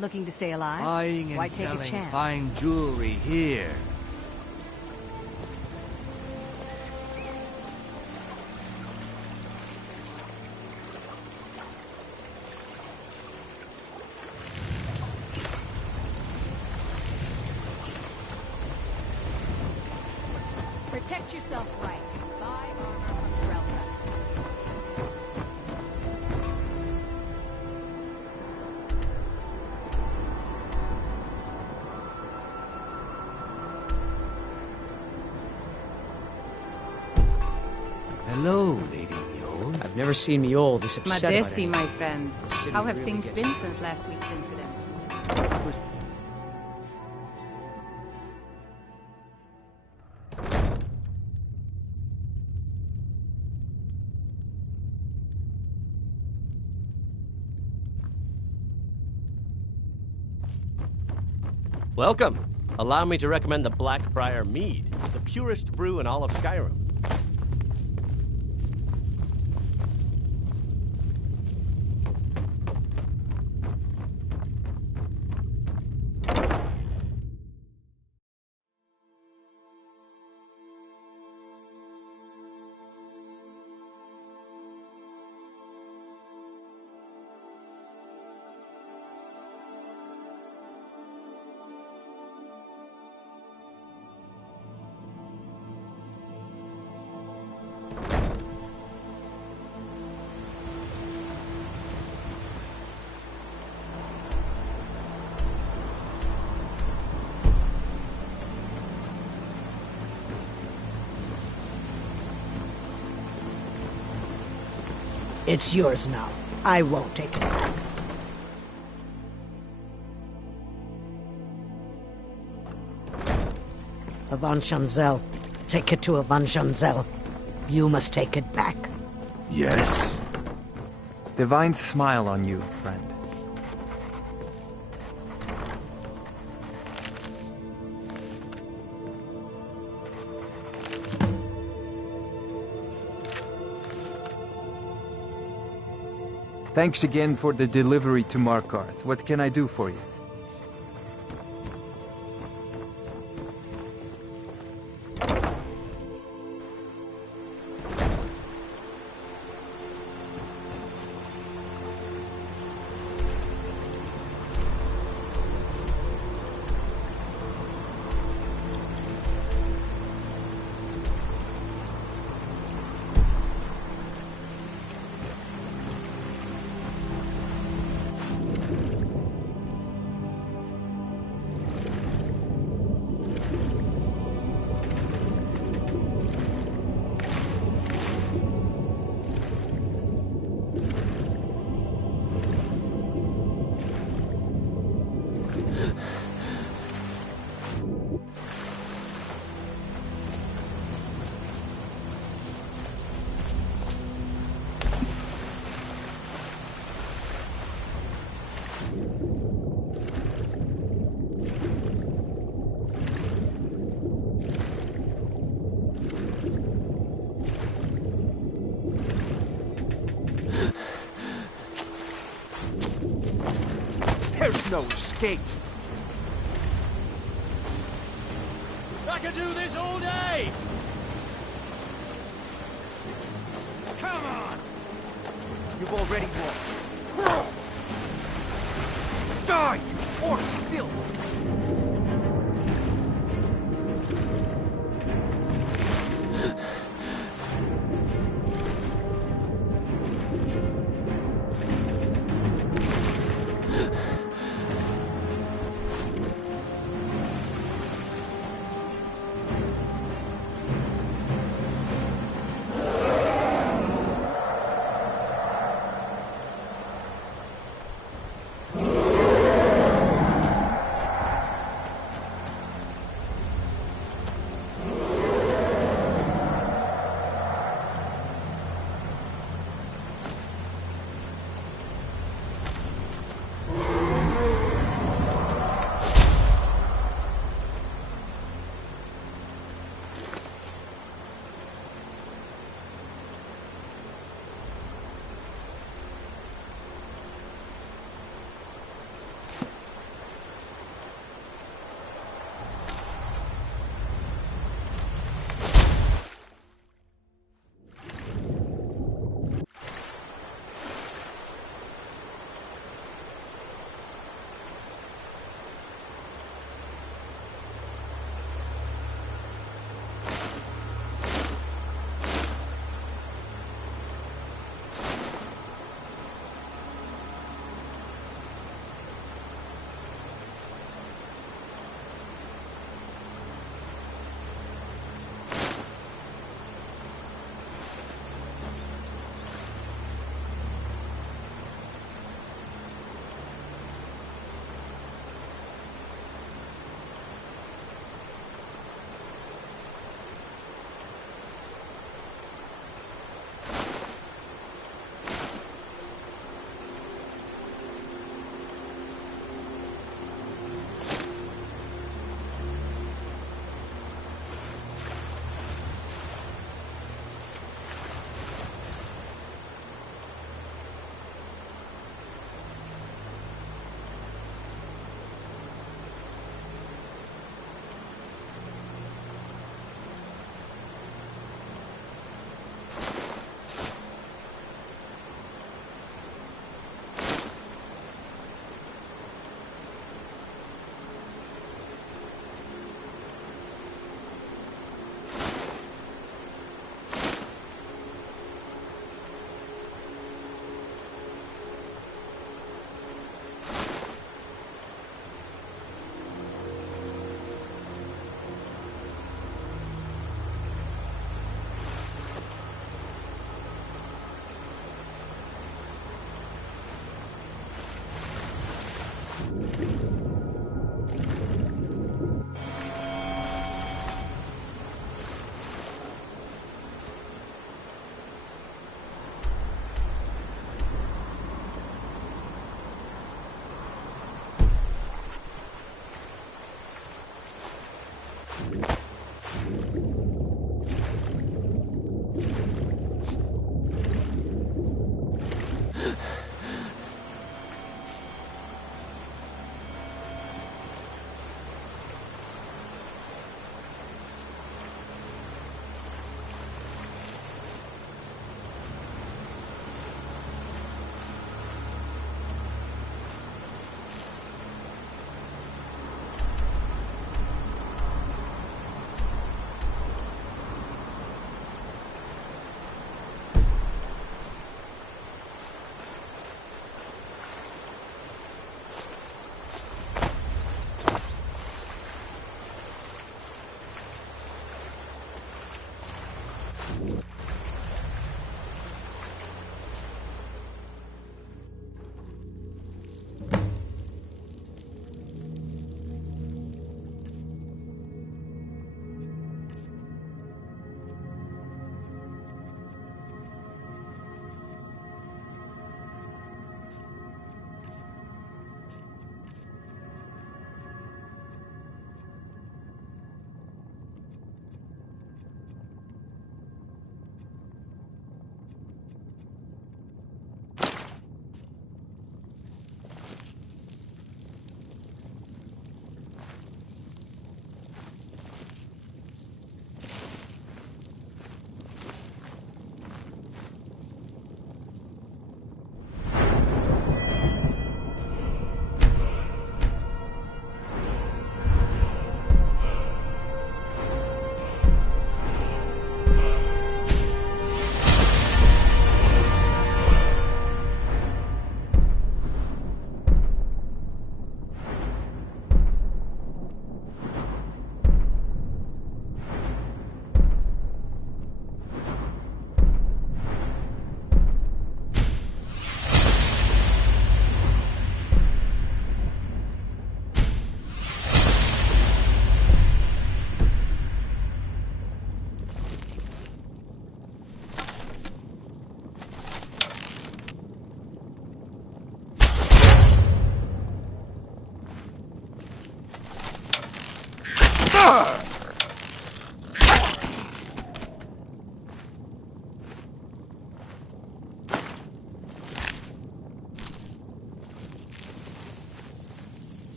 Looking to stay alive? Buying Why and take a selling chance? fine jewelry here. Protect yourself right. Buy armor from Relka. Hello, Lady Mule. I've never seen Mule this upset about Madesi, anything. my friend. The city How have really things gets been me. since last week's incident? Welcome. Allow me to recommend the Blackbriar Mead, the purest brew in all of Skyrim. It's yours now. I won't take it back. Avanchanzel. Take it to Avanchanzel. You must take it back. Yes. Divine smile on you, friend. Thanks again for the delivery to Markarth. What can I do for you? There's no escape. I could do this all day! Come on! You've already lost. Die, you orc filth!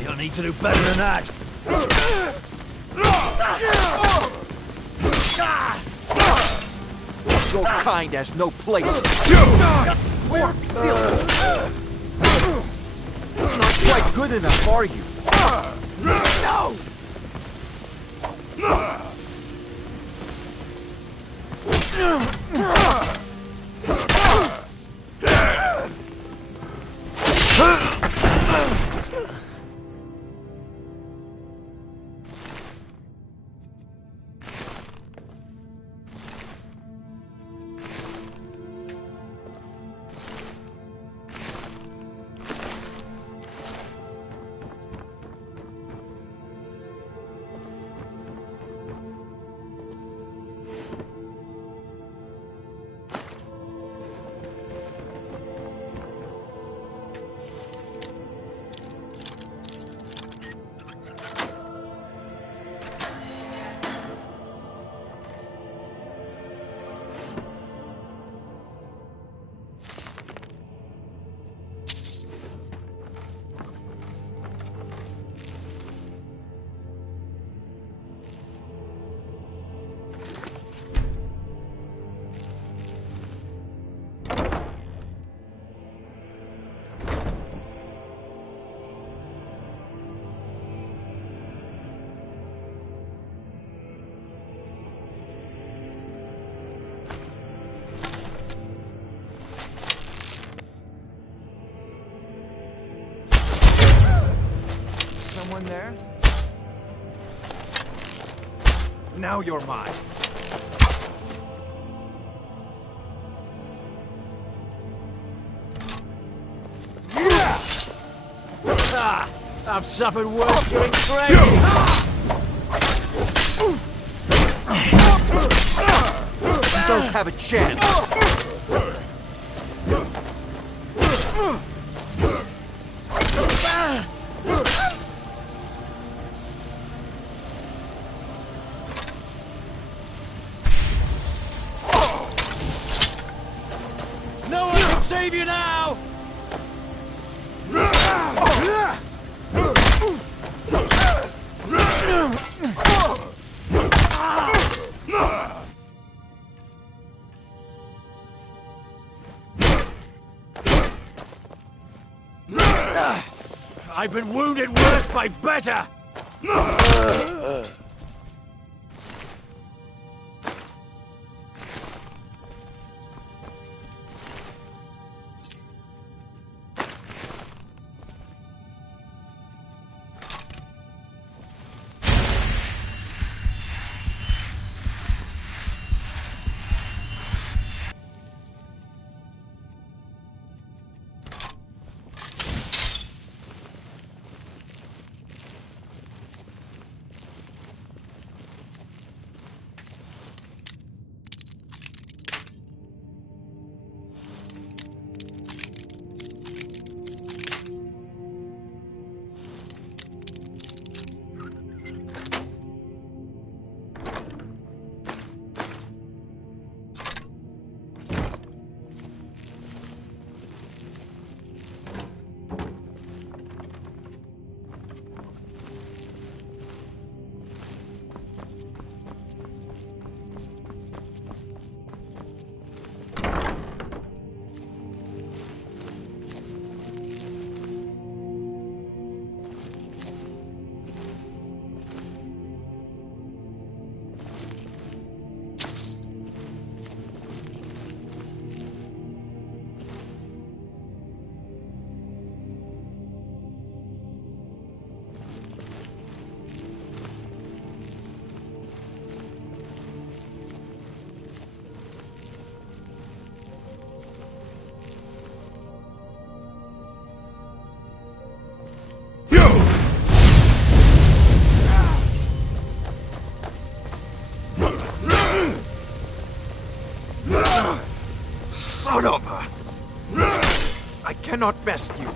You'll need to do better than that. Your kind has no place. More filth. Not quite good enough, are you? No! Someone there? Now you're mine. I've suffered worse during training. You don't have a chance. No one can save you now! I've been wounded worse by better! Son of a... I cannot best you.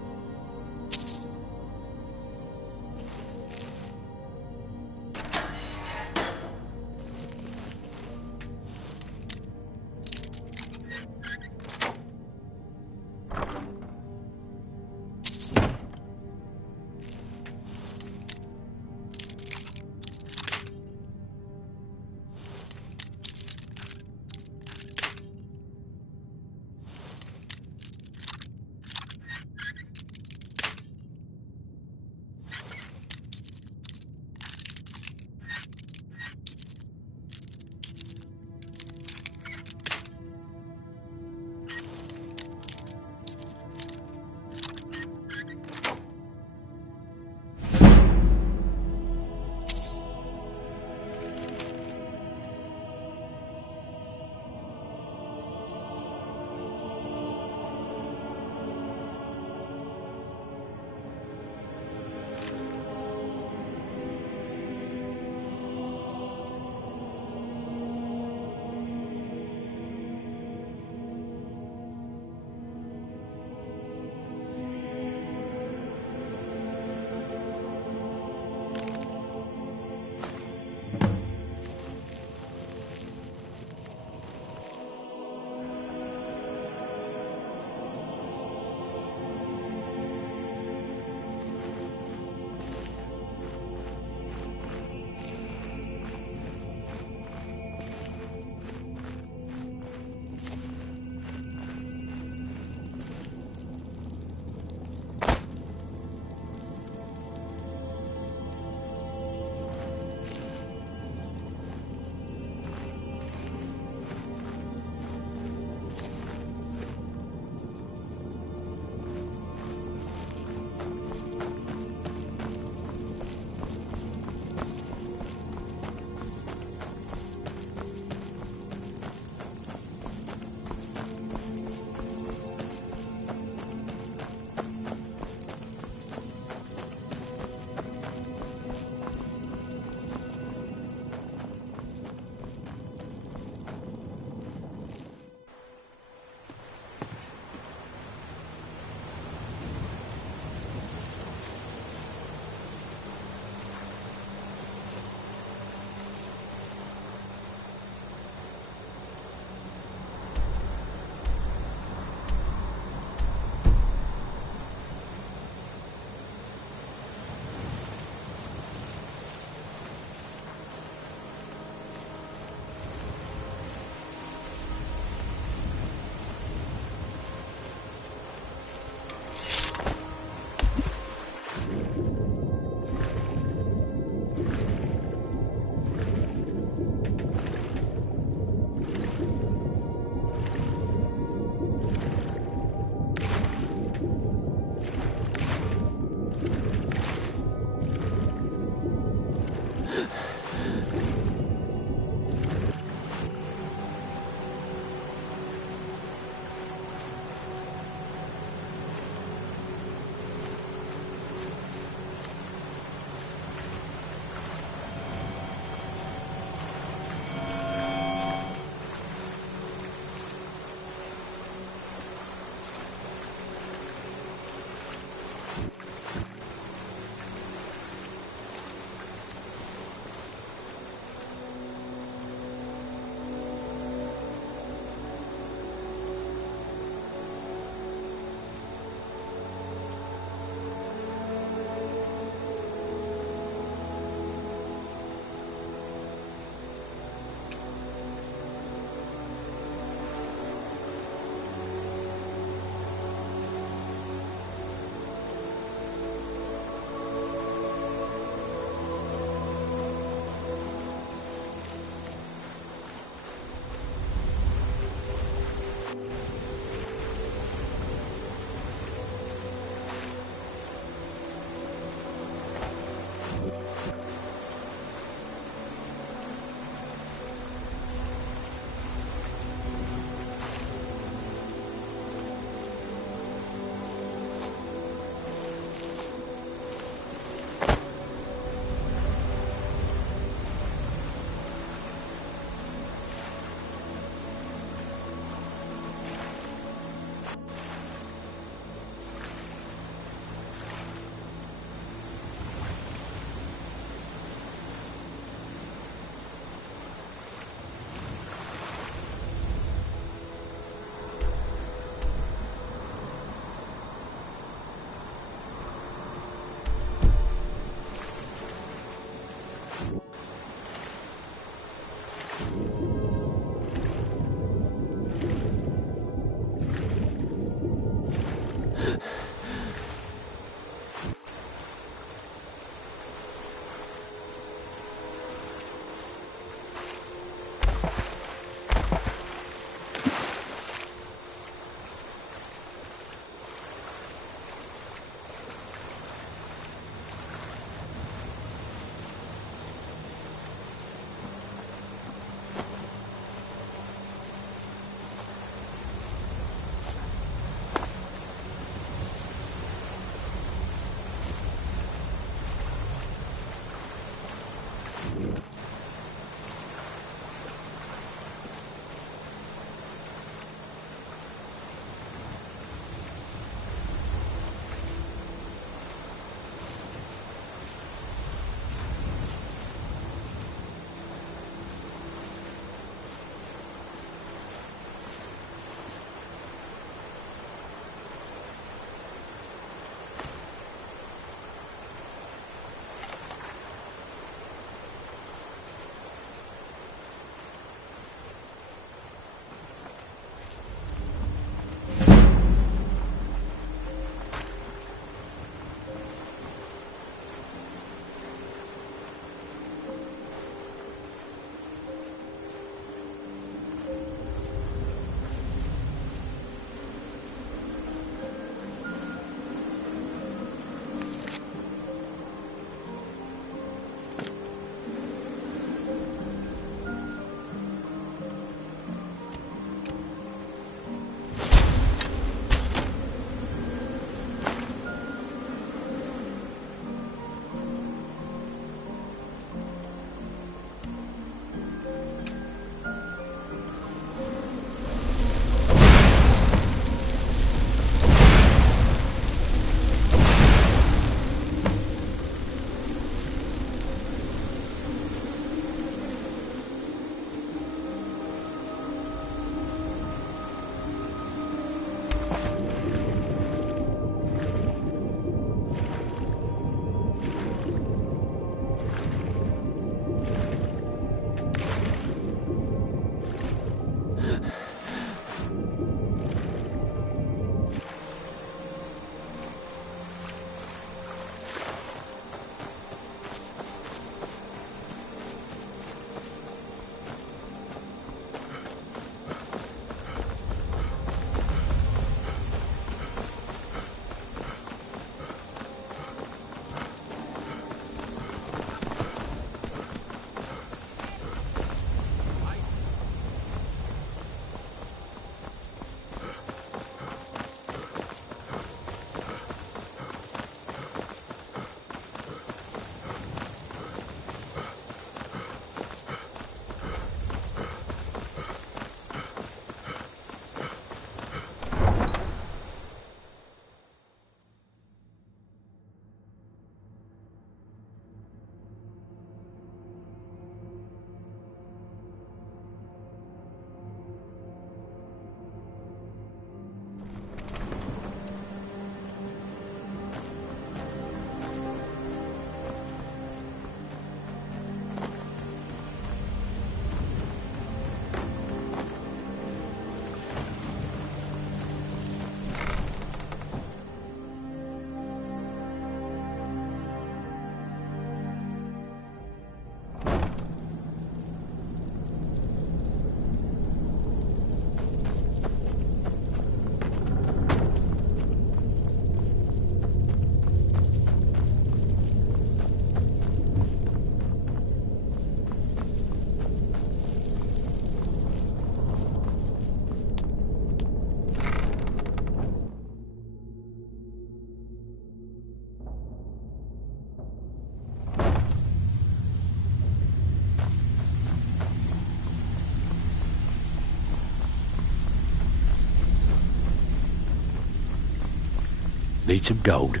Need some gold?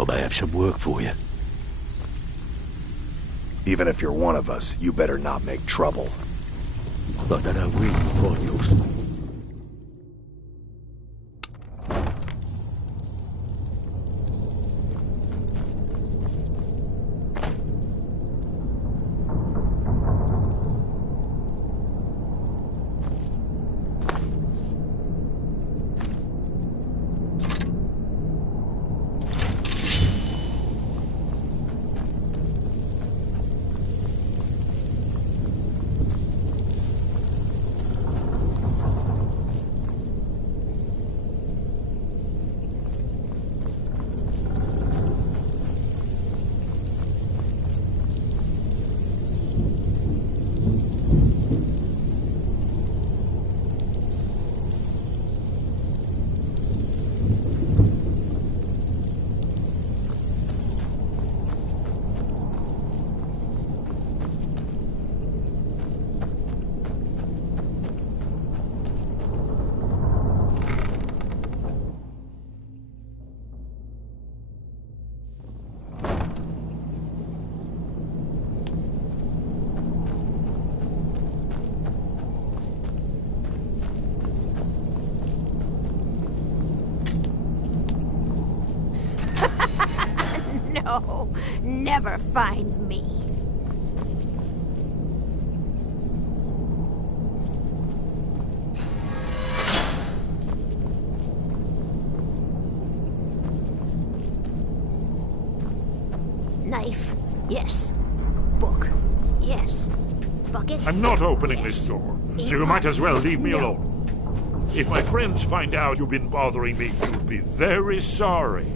I may have some work for you. Even if you're one of us, you better not make trouble. I don't know where you'll find yours. No, never find me. Knife, yes. Book, yes. Bucket? I'm not opening this door, so you might as well leave me alone. If my friends find out you've been bothering me, you'll be very sorry.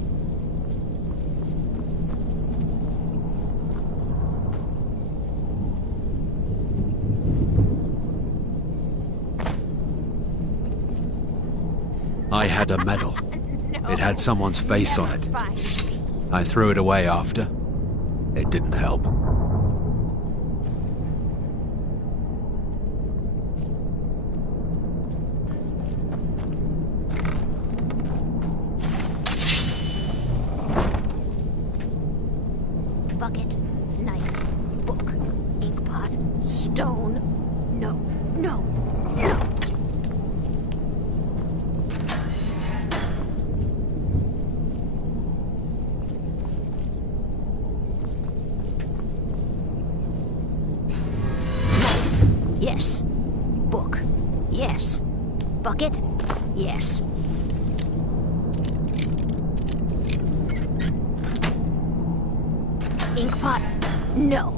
I had a medal. It had someone's face on it. I threw it away after. It didn't help. Bucket, knife, book, ink pot, stone. No, no, no. Yes. Book. Yes. Bucket. Yes. Ink pot. No.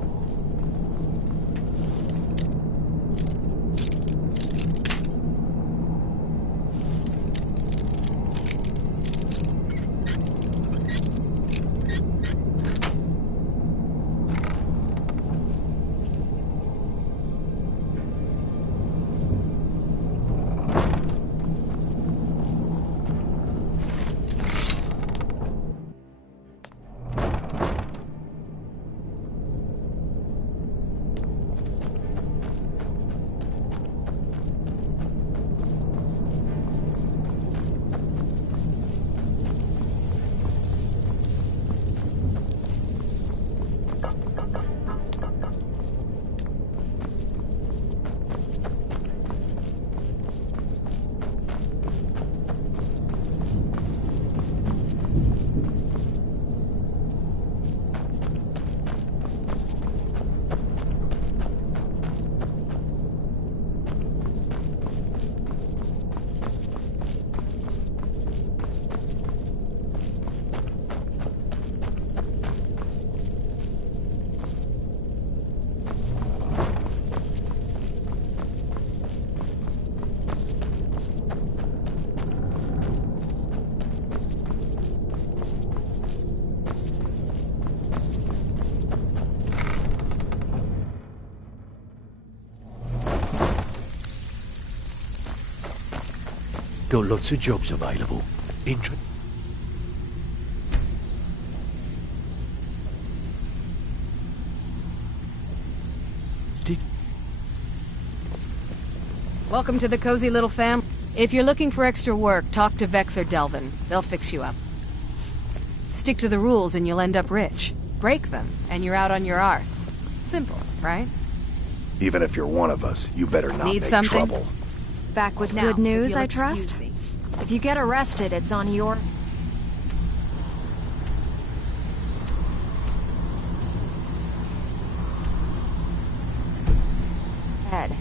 Got lots of jobs available. Welcome to the cozy little family. If you're looking for extra work, talk to Vex or Delvin. They'll fix you up. Stick to the rules and you'll end up rich. Break them, and you're out on your arse. Simple, right? Even if you're one of us, you better not Need make something? trouble. Back with Now, good news, if you'll I trust? excuse me. If you get arrested, it's on your... head.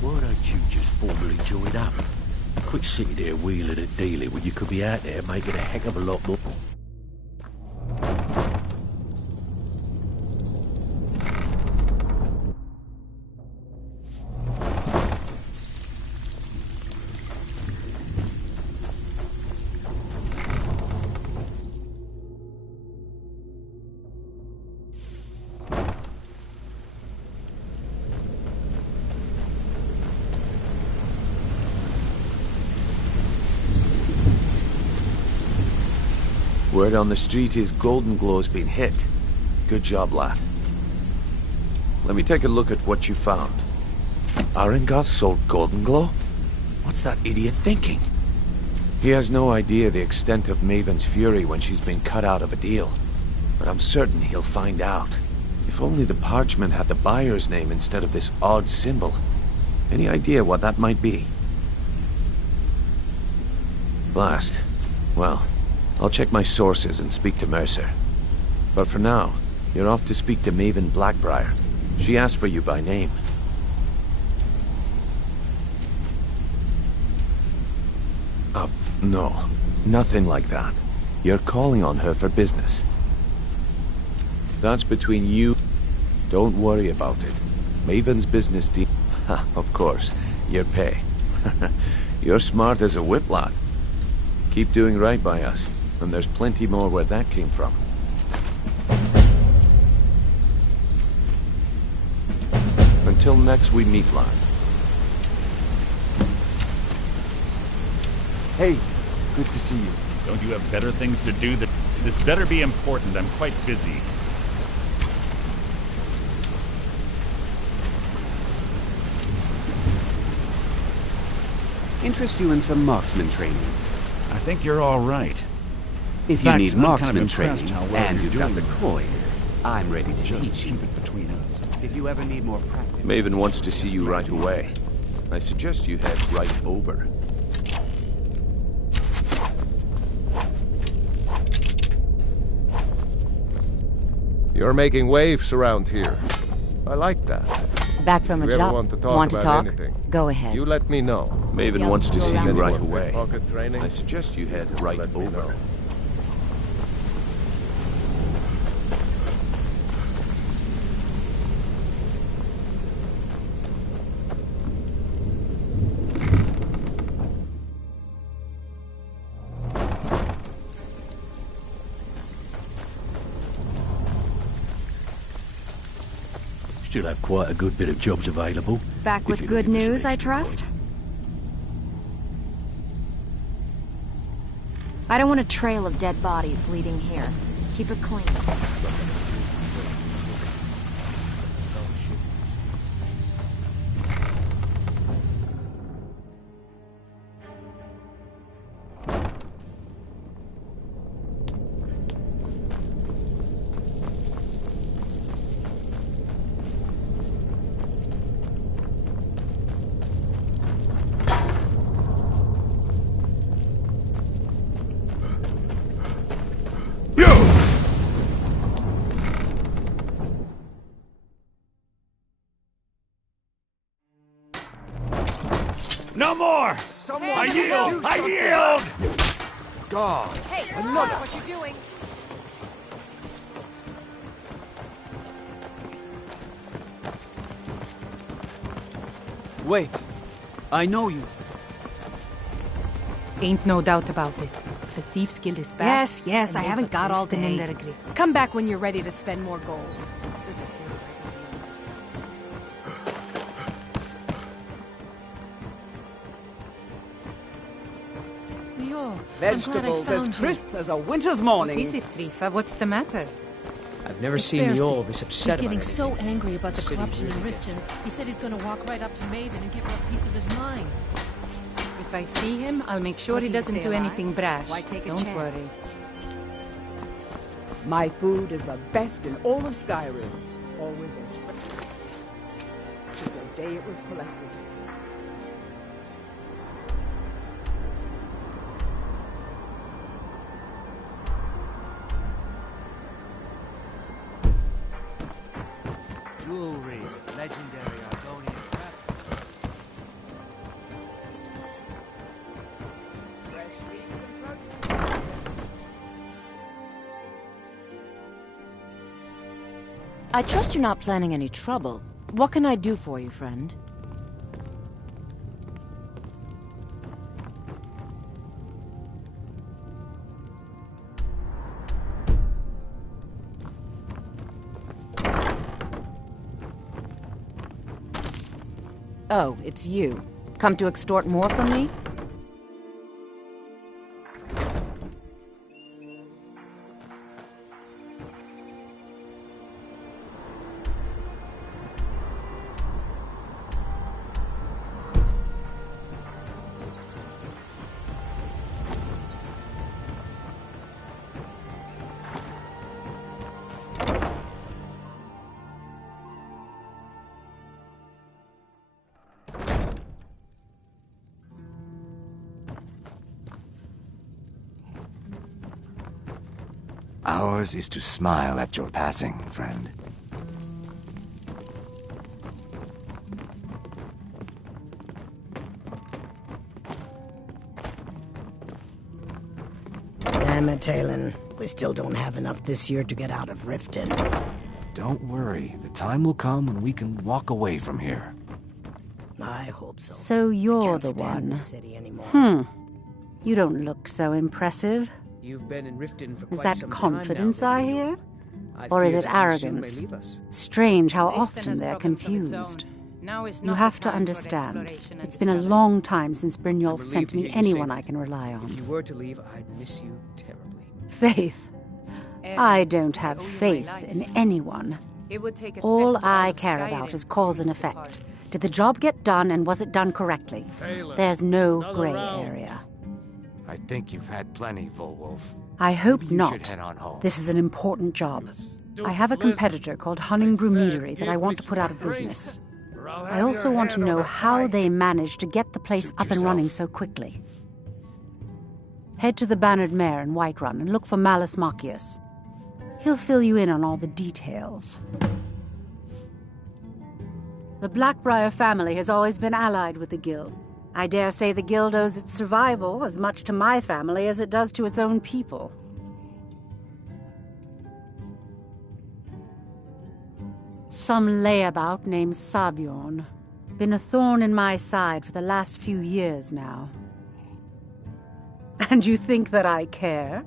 Why don't you just formally join up? Quit sitting there wheeling and dealing when you could be out there making a heck of a lot more. Word on the street is Golden Glow's been hit. Good job, lad. Let me take a look at what you found. Arengar sold Golden Glow? What's that idiot thinking? He has no idea the extent of Maven's fury when she's been cut out of a deal. But I'm certain he'll find out. If only the parchment had the buyer's name instead of this odd symbol. Any idea what that might be? Blast. Well, I'll check my sources and speak to Mercer. But for now, you're off to speak to Maven Blackbriar. She asked for you by name. No. Nothing like that. You're calling on her for business. That's between you. Don't worry about it. Maven's business deal... Of course. Your pay. You're smart as a whip, lad. Keep doing right by us. And there's plenty more where that came from. Until next we meet, lad. Hey, good to see you. Don't you have better things to do? This better be important. I'm quite busy. Interest you in some marksman training? I think you're all right. If you need marksman training, and you've got the coin, I'm ready to teach you. Keep it between us. If you ever need more practice... Maven wants to see you right away. I suggest you head right over. You're making waves around here. I like that. Back from If a you ever job. want to talk about anything, Go ahead. you let me know. Maven wants to see you right away. Pocket training? I suggest you head right over. Still have quite a good bit of jobs available. Back with good news, I trust? I don't want a trail of dead bodies leading here. Keep it clean. No more! I yield! I yield! God! Hey, Another! what you doing? Wait. I know you. Ain't no doubt about it. The Thief's Guild is back. Yes, yes, and I they've haven't got all uplifted in day. their grip. Come back when you're ready to spend more gold. Vegetables as crisp as a winter's morning. What is it, Trifa? What's the matter? I've never seen Mjolnir this upset He's about getting so anything. angry about the City corruption in really gets Riften. He said he's going to walk right up to Maven and give her a piece of his mind. If I see him, I'll make sure he Looking to doesn't stay do alive? anything brash. Why take a Don't chance? worry. My food is the best in all of Skyrim. Always as fresh as the day it was collected. Jewelry, legendary Argonian craft. I trust you're not planning any trouble. What can I do for you, friend? Oh, it's you. Come to extort more from me? Ours is to smile at your passing, friend. Damn it, Talon. We still don't have enough this year to get out of Riften. Don't worry. The time will come when we can walk away from here. I hope so. So you're Can't the stand one. the city anymore. You don't look so impressive. You've been in Riften for Is quite that some confidence time now, I Lady hear? I Or is fear it that you soon may arrogance? leave us. Strange how Riften often has they're problems of its confused. own. Now is You not have the to time for understand. exploration and It's been a discovery. long time since I'm Brynjolf relieved sent to me hear you say anyone that. I can rely on. If you were to leave, I'd miss you terribly. Faith. I don't have faith in anyone. It would take a All threat to all I of care Skyrim about is to cause and make it effect. hard. Did the job get done, and was it done correctly? Taylor, There's no another gray round. area. I think you've had plenty, Volwolf. I hope Maybe you not. should head on home. This is an important job. I have a competitor called Hunningbrew Meadery that I want to put out of business. I also want to know how they managed to get the place Suit up and running yourself. so quickly. Head to the Bannered Mare in Whiterun and look for Malus Machius. He'll fill you in on all the details. The Blackbriar family has always been allied with the Guild. I dare say the Guild owes its survival as much to my family as it does to its own people. Some layabout named Sabjorn. Been a thorn in my side for the last few years now. And you think that I care?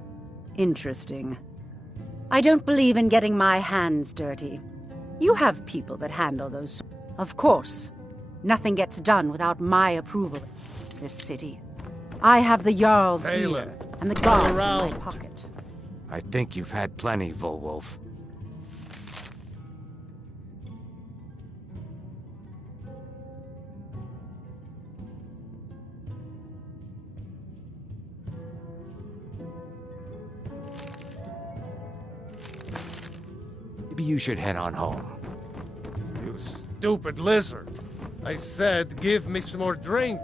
Interesting. I don't believe in getting my hands dirty. You have people that handle those. Of course. Nothing gets done without my approval in this city. I have the Jarl's Taylor, ear and the guards in my around. pocket. I think you've had plenty, Volwolf. Maybe you should head on home. You stupid lizard. I said give me some more drink,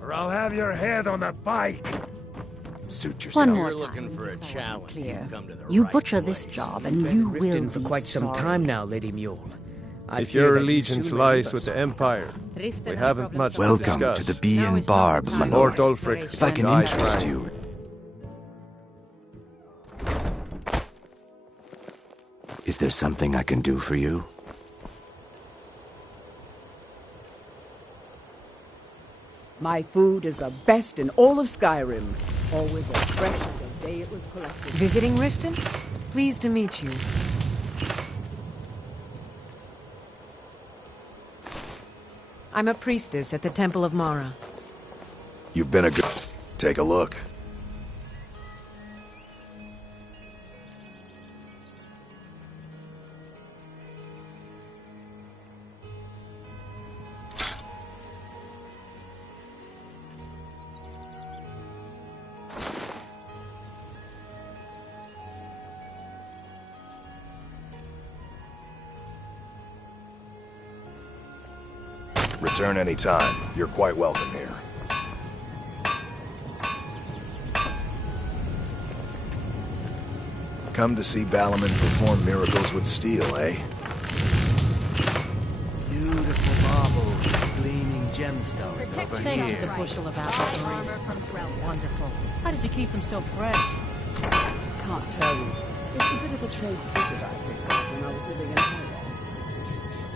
or I'll have your head on a pike. Suit yourself. One more You're time. looking for a because I wasn't challenge. clear. You've come to the You right butcher place. this job, and You've been you in will Riften for be quite some sorry. time now, Lady Mule. I If fear your that you allegiance soon may lies leave with us. the Empire, Riften we has haven't problems much of to its Welcome own. to discuss. the Bee Now and is not Barb the time Manor. Lord for Ulfric, exploration If I can and interest discovery. you, is there something I can do for you? My food is the best in all of Skyrim. Always as fresh as the day it was collected. Visiting Riften? Pleased to meet you. I'm a priestess at the Temple of Mara. You've been a good... Take a look. Return any time. You're quite welcome here. Come to see Balaman perform miracles with steel, eh? Beautiful marble, gleaming gemstones over Thanks here. for the bushel of apples, Maurice. Wonderful. How did you keep them so fresh? Can't tell you. It's a bit of a trade secret I picked up when I was living in Hong Kong.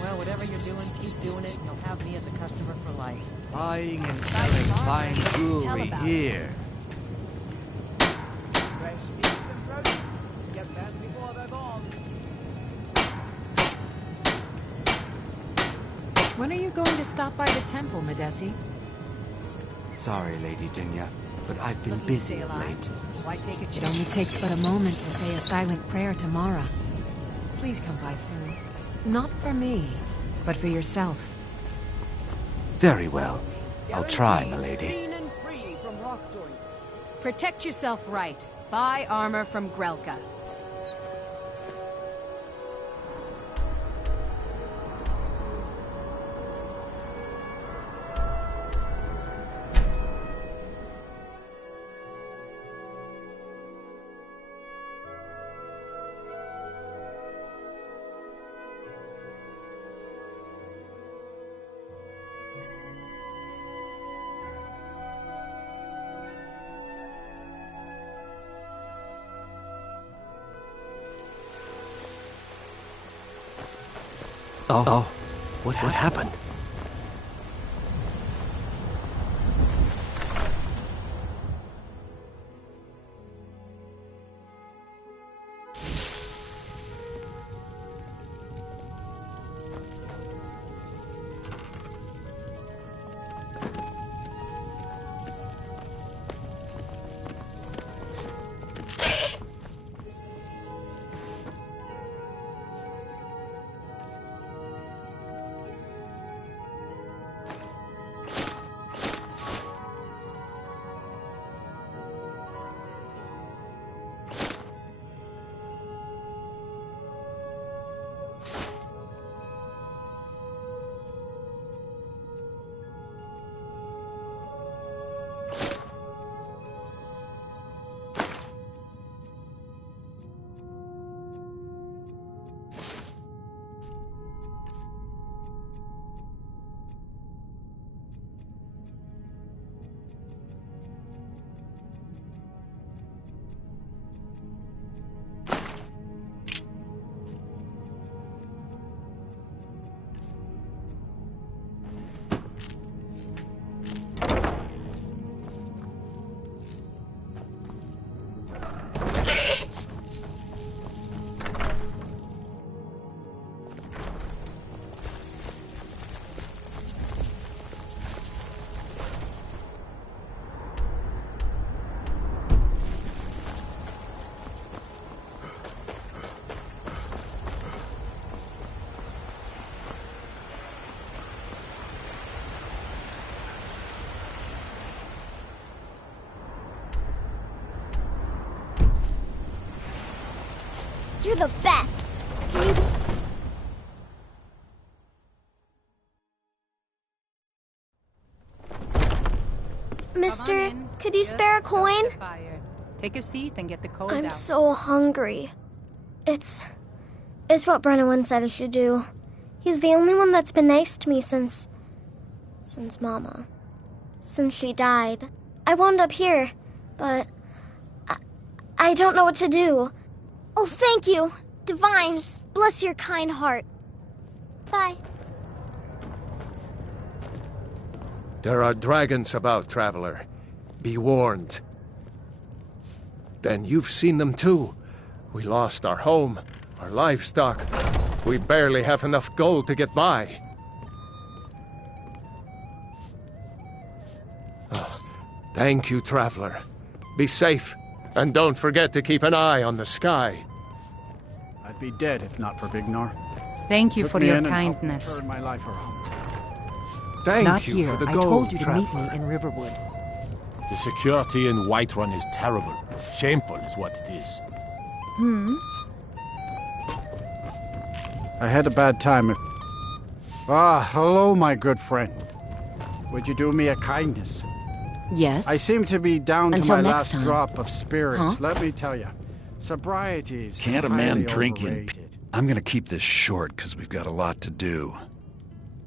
Well, whatever you're doing, keep doing it. You'll have me as a customer for life. Buying and selling fine jewelry here. When are you going to stop by the temple, Medesi? Sorry, Lady Dinya, but I've been busy of late. Why take a It chance? only takes but a moment to say a silent prayer to Mara. Please come by soon. Not for me, but for yourself. Very well. I'll try, milady. Clean and free from rock joints. Protect yourself right. Buy armor from Grelka. Oh, what happened? You're the best. Can you... Mister, could you spare a coin? Take a seat and get the code I'm out. so hungry. It's what Brennan said I should do. He's the only one that's been nice to me since Mama. Since she died. I wound up here, but I don't know what to do. Oh, thank you, Divines. Bless your kind heart. Bye. There are dragons about, traveler. Be warned. Then you've seen them too. We lost our home, our livestock. We barely have enough gold to get by. Oh, thank you, traveler. Be safe, and don't forget to keep an eye on the sky. I'd be dead if not for Vignar. Thank you Took for me your in and helped me kindness. turn my life around. Thank Not you here. for the I gold, told you to traveler. meet me in Riverwood. The security in Whiterun is terrible. Shameful is what it is. Hmm? I had a bad time. Hello, my good friend. Would you do me a kindness? Yes? I seem to be down Until to my next last time. drop of spirits. Huh? Let me tell you, sobriety is Can't a man highly drink in... overrated. I'm gonna keep this short because we've got a lot to do.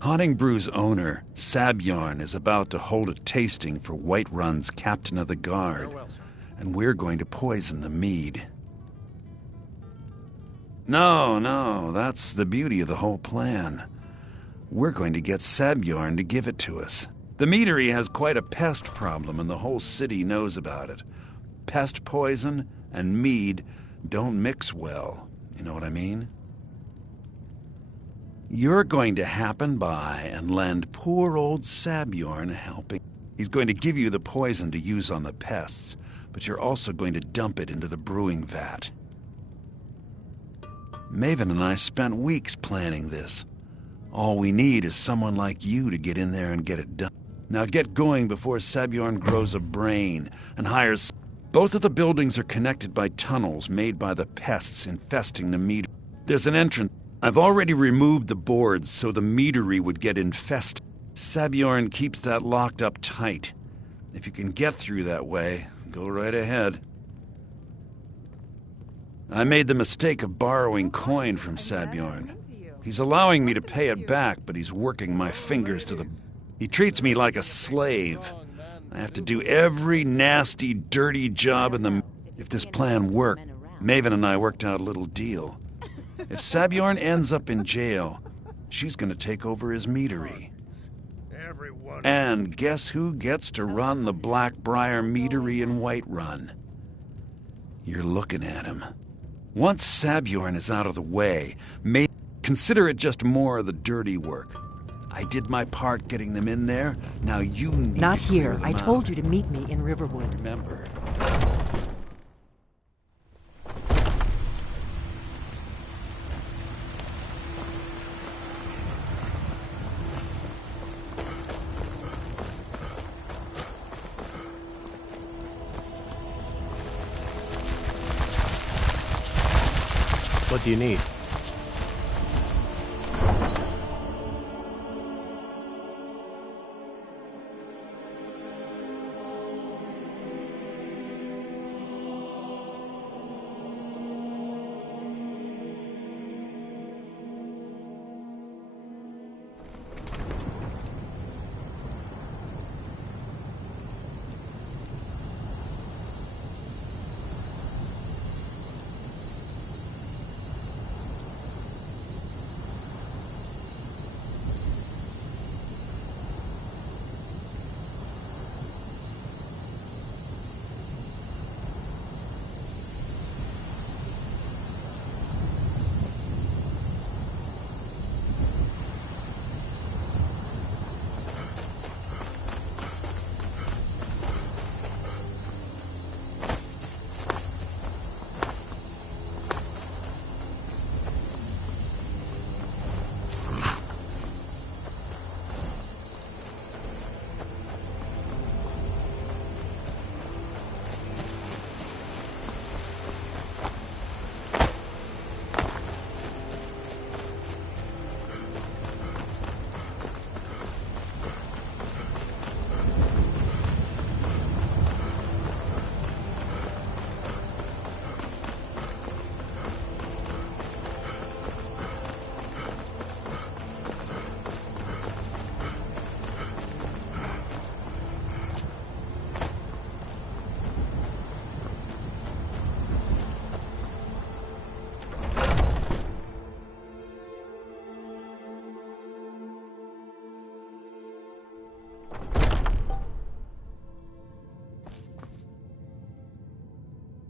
Haunting Brew's owner, Sabjorn, is about to hold a tasting for Whiterun's captain of the guard, and we're going to poison the mead. No, that's the beauty of the whole plan. We're going to get Sabjorn to give it to us. The meadery has quite a pest problem, and the whole city knows about it. Pest poison and mead don't mix well. You know what I mean? You're going to happen by and lend poor old Sabjorn a helping. He's going to give you the poison to use on the pests, but you're also going to dump it into the brewing vat. Maven and I spent weeks planning this. All we need is someone like you to get in there and get it done. Now get going before Sabjorn grows a brain and hires... Both of the buildings are connected by tunnels made by the pests infesting the mead. There's an entrance. I've already removed the boards so the meadery would get infested. Sabjorn keeps that locked up tight. If you can get through that way, go right ahead. I made the mistake of borrowing coin from Sabjorn. He's allowing me to pay it back, but he's working my fingers to the... He treats me like a slave. I have to do every nasty, dirty job in the... If this plan worked, Maven and I worked out a little deal. If Sabjorn ends up in jail, she's going to take over his meadery. And guess who gets to run the Blackbriar meadery in Whiterun? You're looking at him. Once Sabjorn is out of the way, consider it just more of the dirty work. I did my part getting them in there. Now you need Not to clear here. them I out. told you to meet me in Riverwood. Remember. What do you need?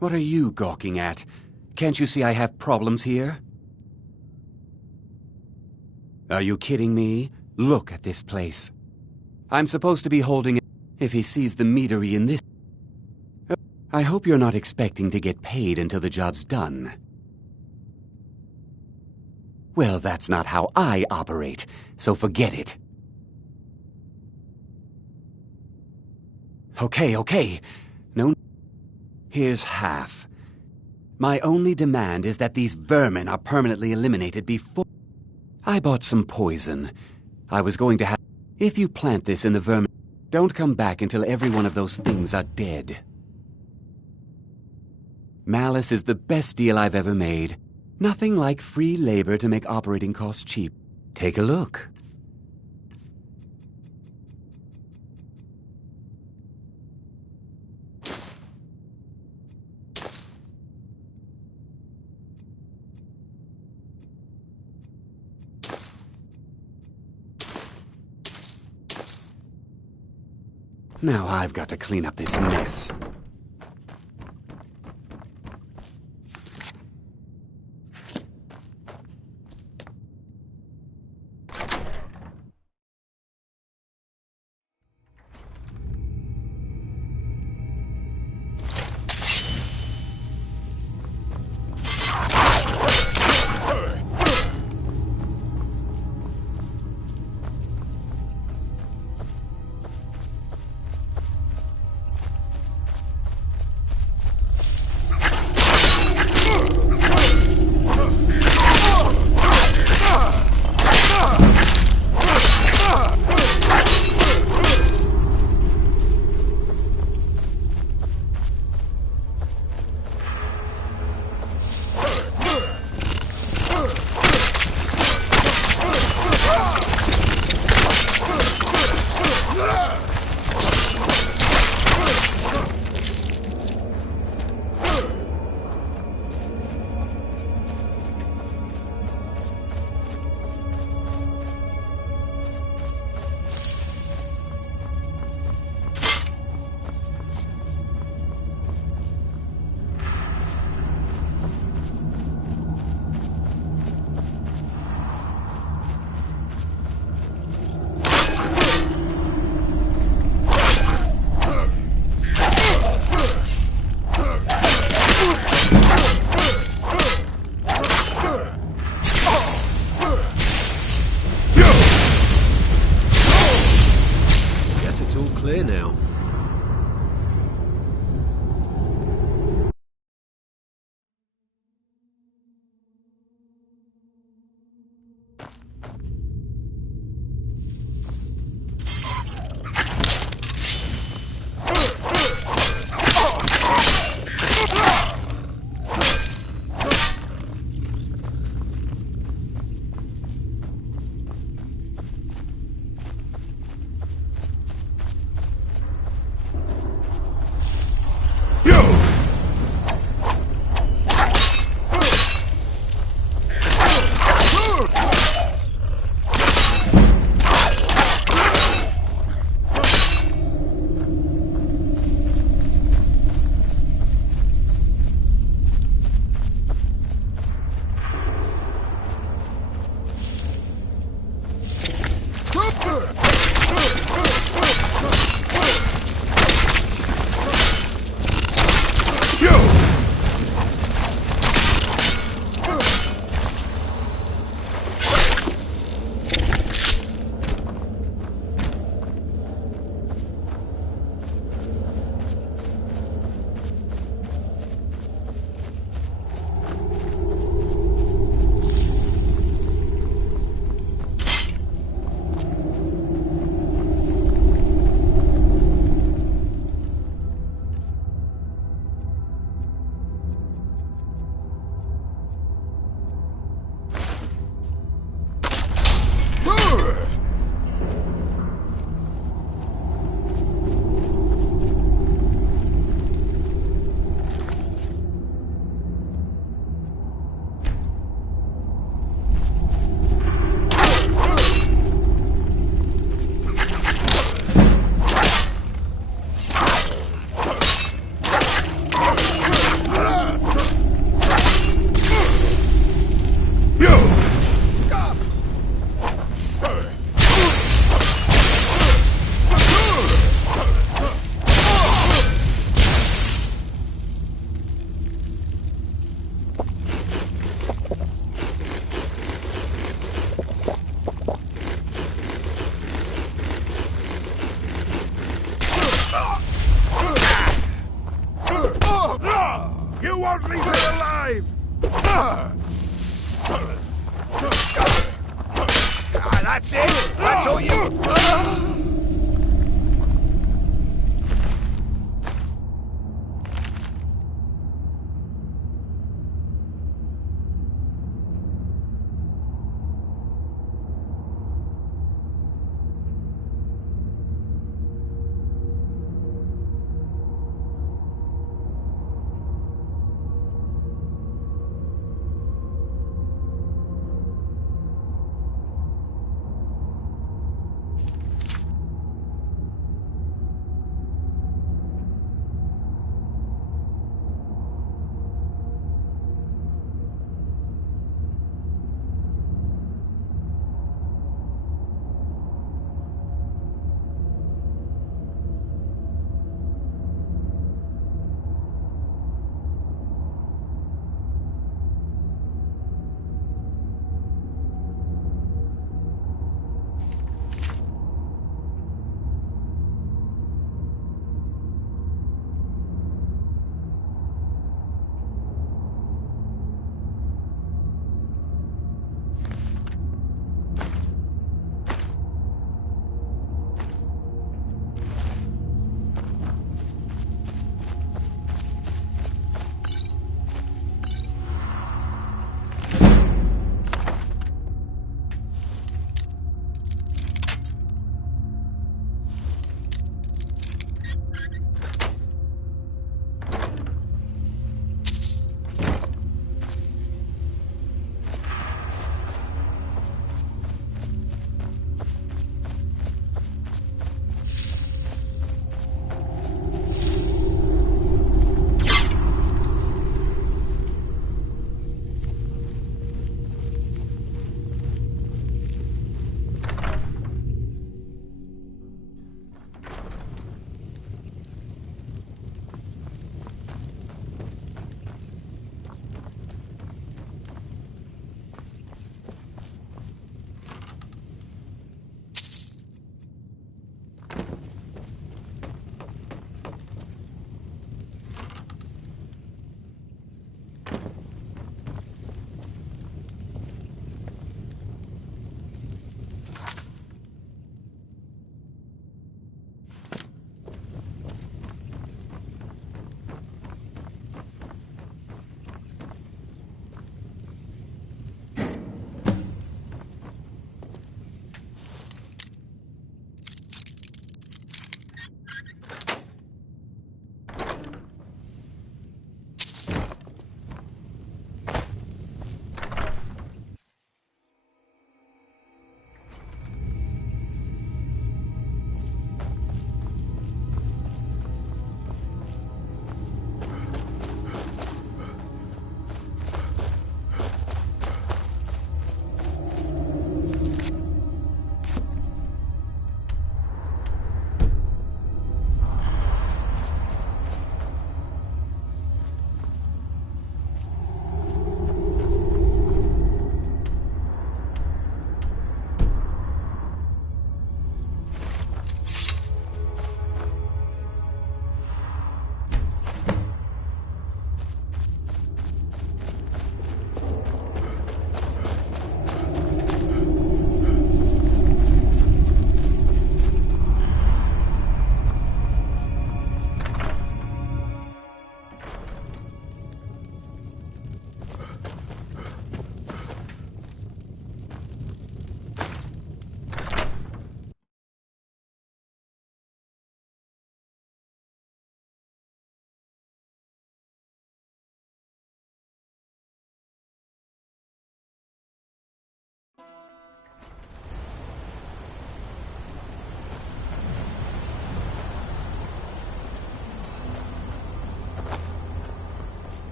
What are you gawking at? Can't you see I have problems here? Are you kidding me? Look at this place. I'm supposed to be holding it if he sees the meadery in this. I hope you're not expecting to get paid until the job's done. Well, that's not how I operate, so forget it. Okay. No. Here's half. My only demand is that these vermin are permanently eliminated before... I bought some poison. I was going to have... If you plant this in the vermin, don't come back until every one of those things are dead. Malice is the best deal I've ever made. Nothing like free labor to make operating costs cheap. Take a look. Now I've got to clean up this mess. Clear now. That's it! That's all you...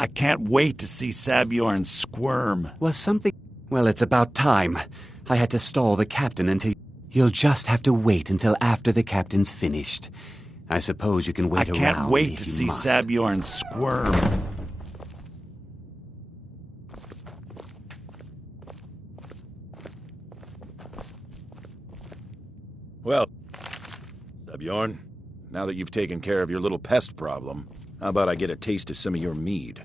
I can't wait to see Sabjorn squirm. Was something... Well, it's about time. I had to stall the captain until... You'll just have to wait until after the captain's finished. I suppose you can wait around. I can't wait to if you see must. Sabjorn squirm. Well, Bjorn, now that you've taken care of your little pest problem, how about I get a taste of some of your mead?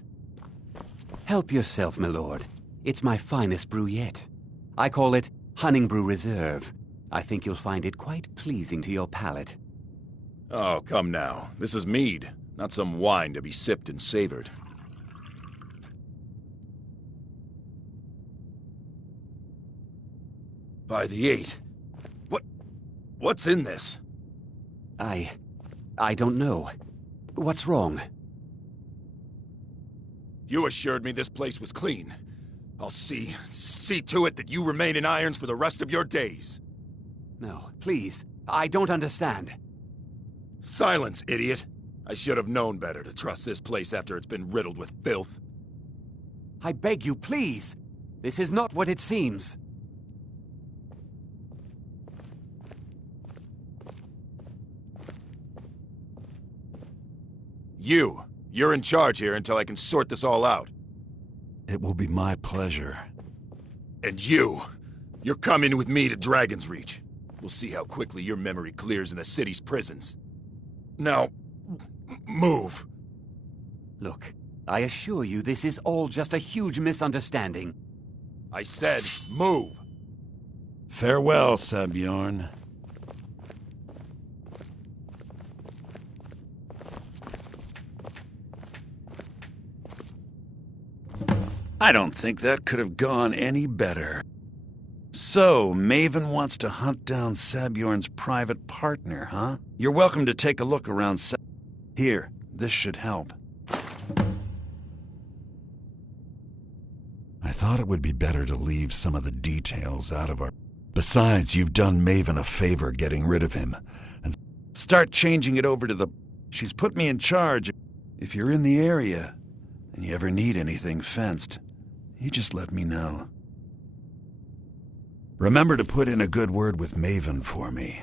Help yourself, my lord. It's my finest brew yet. I call it Honningbrew Reserve. I think you'll find it quite pleasing to your palate. Oh, come now. This is mead, not some wine to be sipped and savored. By the 8. What's in this? I don't know. What's wrong? You assured me this place was clean. I'll see to it that you remain in irons for the rest of your days. No, please. I don't understand. Silence, idiot. I should have known better to trust this place after it's been riddled with filth. I beg you, please. This is not what it seems. You're in charge here until I can sort this all out. It will be my pleasure. And you're coming with me to Dragon's Reach. We'll see how quickly your memory clears in the city's prisons. Now, move. Look, I assure you this is all just a huge misunderstanding. I said move. Farewell, Sabjorn. I don't think that could have gone any better. So, Maven wants to hunt down Sabjorn's private partner, huh? You're welcome to take a look around Here, this should help. I thought it would be better to leave some of the details out of our... Besides, you've done Maven a favor getting rid of him. And start changing it over to the... She's put me in charge. If you're in the area, and you ever need anything fenced, you just let me know. Remember to put in a good word with Maven for me.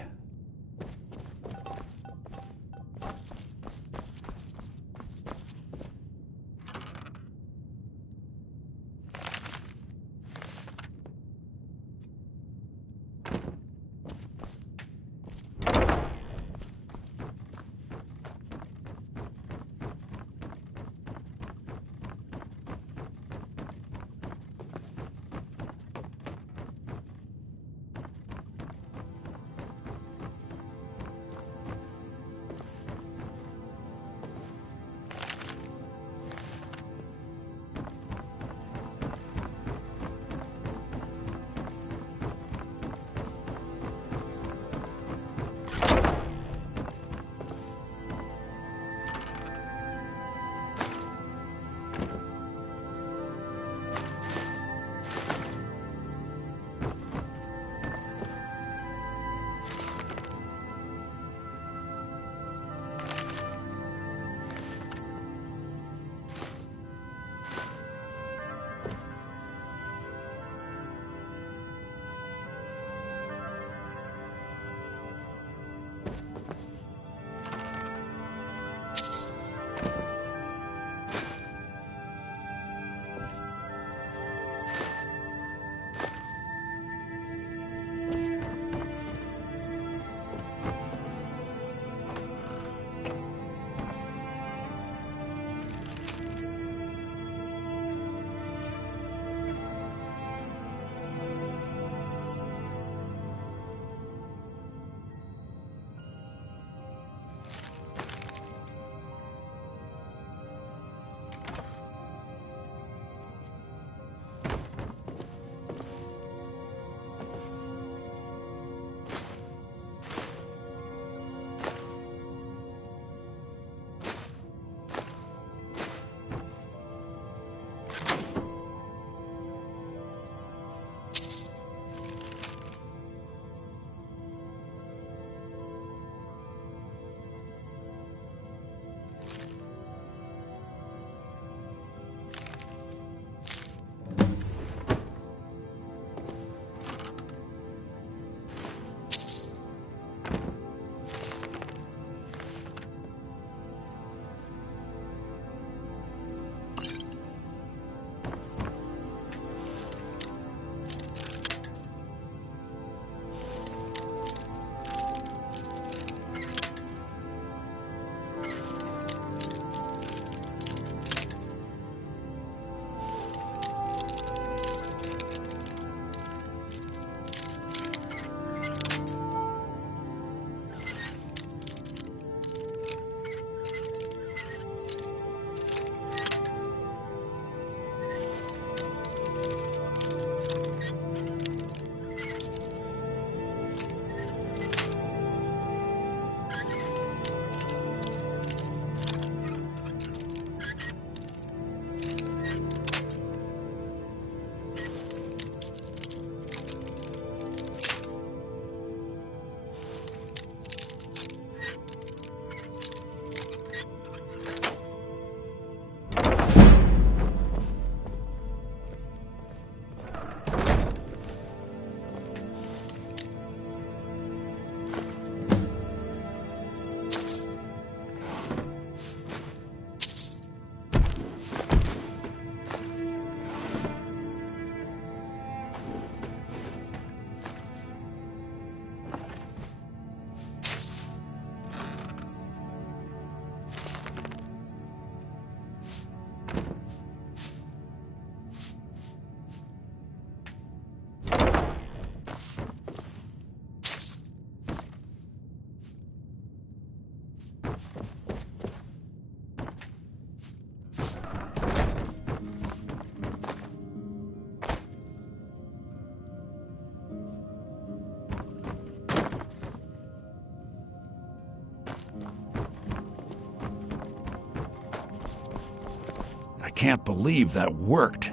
can't believe that worked.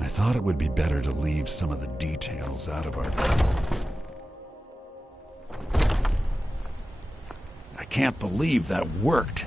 I thought it would be better to leave some of the details out of our... I can't believe that worked.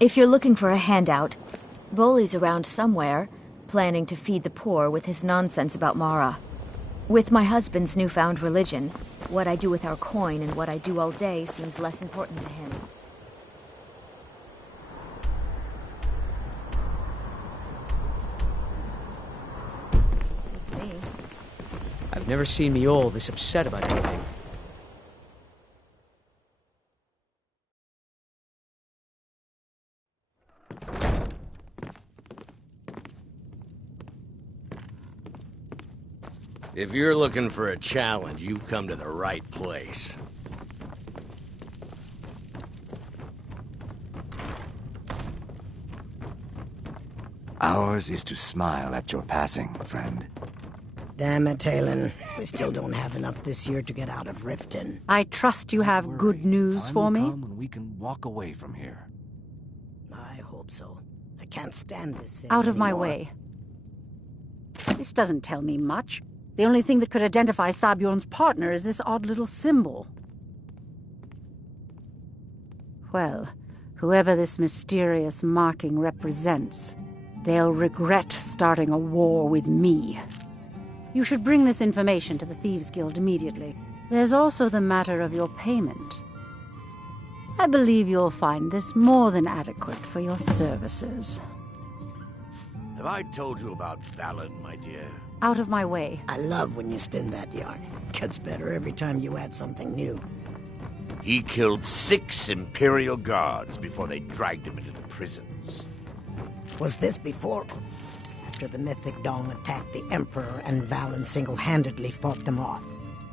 If you're looking for a handout, Boley's around somewhere, planning to feed the poor with his nonsense about Mara. With my husband's newfound religion, what I do with our coin and what I do all day seems less important to him. Suits me. I've never seen Miol this upset about anything. If you're looking for a challenge, you've come to the right place. Ours is to smile at your passing, friend. Damn it, Talon. We still don't have enough this year to get out of Riften. I trust you have good news for me. Time will come when we can walk away from here. I hope so. I can't stand this city Out of my anymore. way. This doesn't tell me much. The only thing that could identify Sabjorn's partner is this odd little symbol. Well, whoever this mysterious marking represents, they'll regret starting a war with me. You should bring this information to the Thieves' Guild immediately. There's also the matter of your payment. I believe you'll find this more than adequate for your services. Have I told you about Valen, my dear? Out of my way. I love when you spin that yarn. Gets better every time you add something new. He killed 6 Imperial guards before they dragged him into the prisons. Was this before or after the mythic Dong attacked the Emperor and Valen single-handedly fought them off?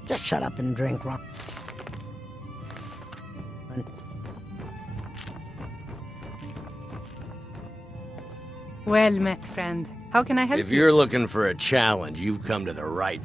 Just shut up and drink, Rock. Well met, friend. How can I help you? If you're looking for a challenge, you've come to the right.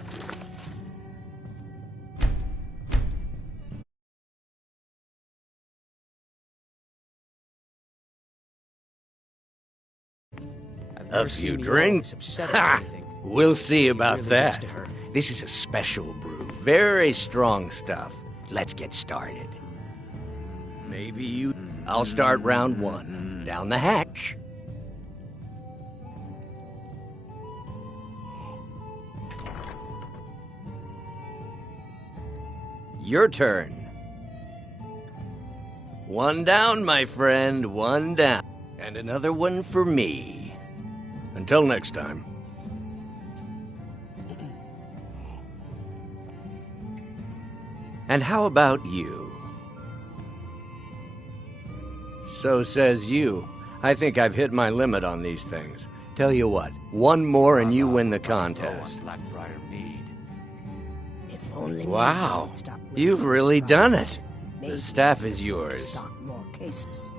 A few drinks? Ha! We'll see about that. This is a special brew. Very strong stuff. Let's get started. Maybe you... I'll start round 1. Down the hatch. Your turn. 1 down, my friend, 1 down. And another one for me. Until next time. And how about you? So says you. I think I've hit my limit on these things. Tell you what, 1 more and you win the contest. If only Wow, would stop you've really done it. The staff is yours. stock more cases.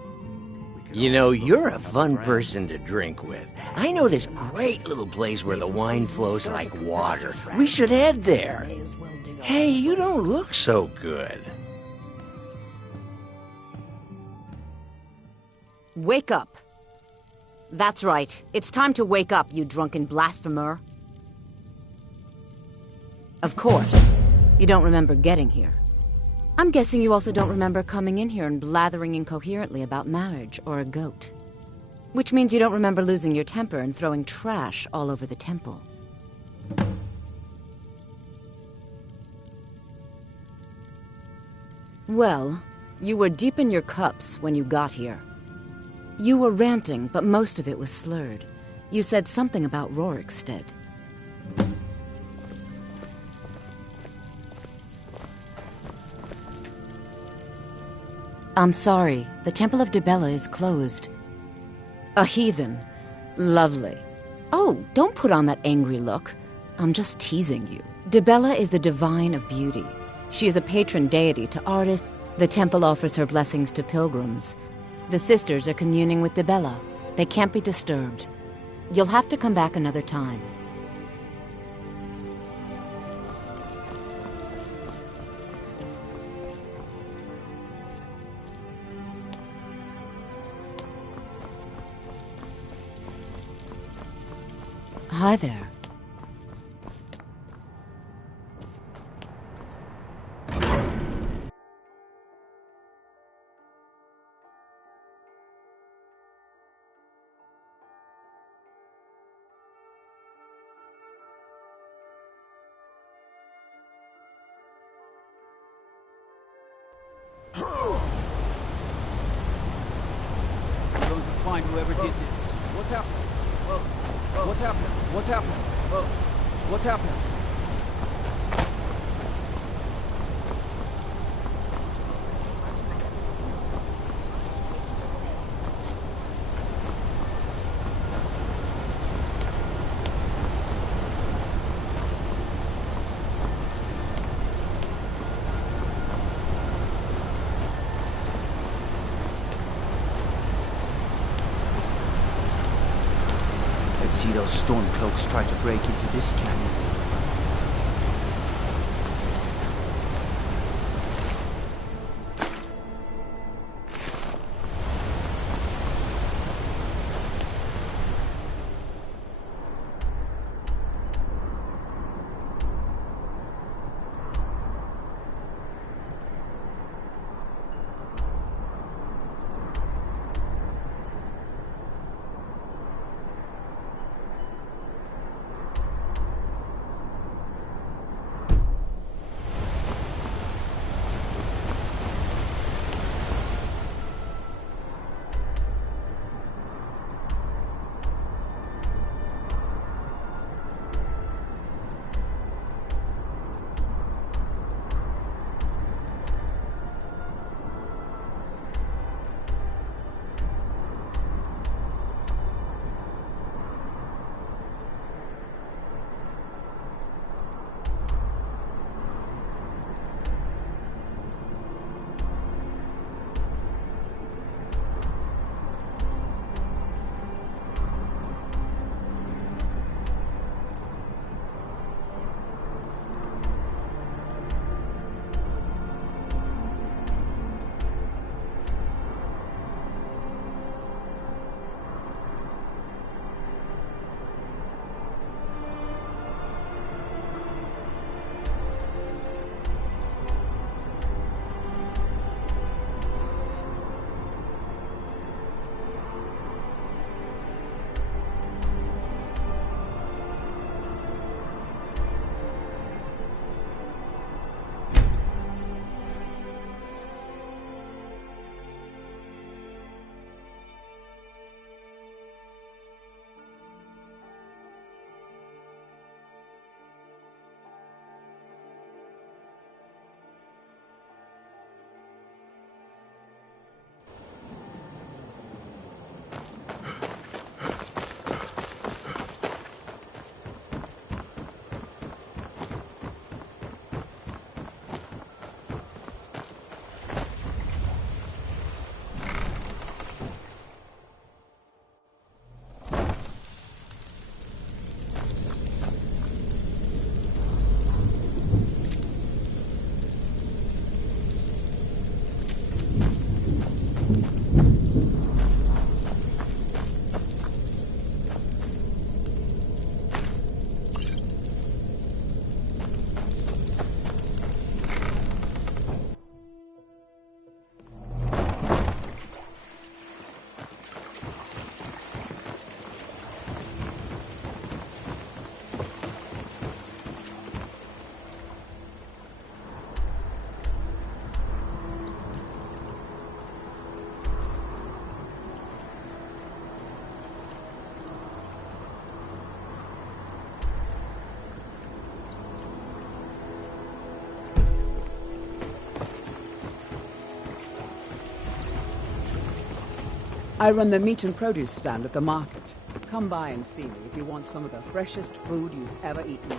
You know, you're a fun person to drink with. I know this great little place where the wine flows like water. We should head there. Hey, you don't look so good. Wake up. That's right. It's time to wake up, you drunken blasphemer. Of course. You don't remember getting here. I'm guessing you also don't remember coming in here and blathering incoherently about marriage or a goat. Which means you don't remember losing your temper and throwing trash all over the temple. Well, you were deep in your cups when you got here. You were ranting, but most of it was slurred. You said something about Rorikstead. I'm sorry. The Temple of Dibella is closed. A heathen. Lovely. Oh, don't put on that angry look. I'm just teasing you. Dibella is the divine of beauty. She is a patron deity to artists. The temple offers her blessings to pilgrims. The sisters are communing with Dibella. They can't be disturbed. You'll have to come back another time. Hi there. I'm going to find whoever did this. What happened? What happened? What happened? What happened? Let's see those stormcloaks try to break into this canyon. I run the meat and produce stand at the market. Come by and see me if you want some of the freshest food you've ever eaten.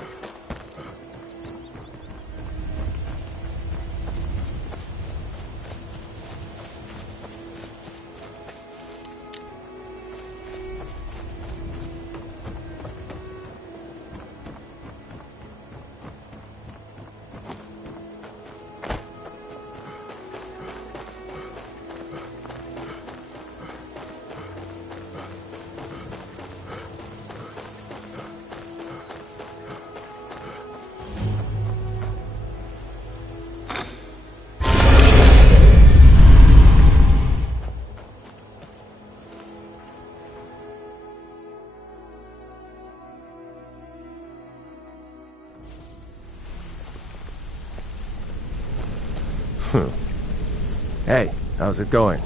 Hey, how's it going?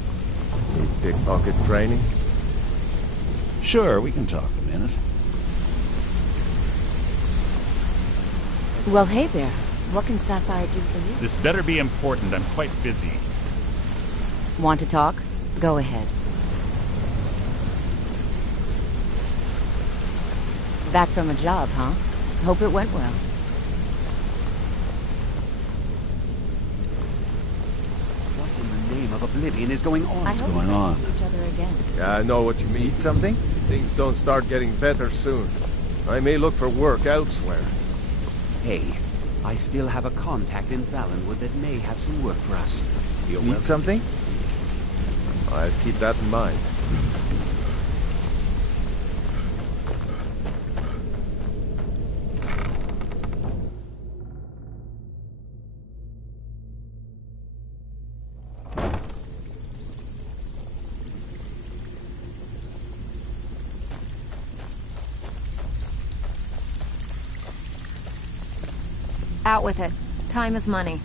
Need pickpocket training? Sure, we can talk a minute. Well, hey there. What can Sapphire do for you? This better be important. I'm quite busy. Want to talk? Go ahead. Back from a job, huh? Hope it went well. Of oblivion is going on. What's going on? See each other again. Yeah, I know what you mean. Need something? Things don't start getting better soon. I may look for work elsewhere. Hey, I still have a contact in Valenwood that may have some work for us. Need something? I'll keep that in mind. Out with it. Time is money.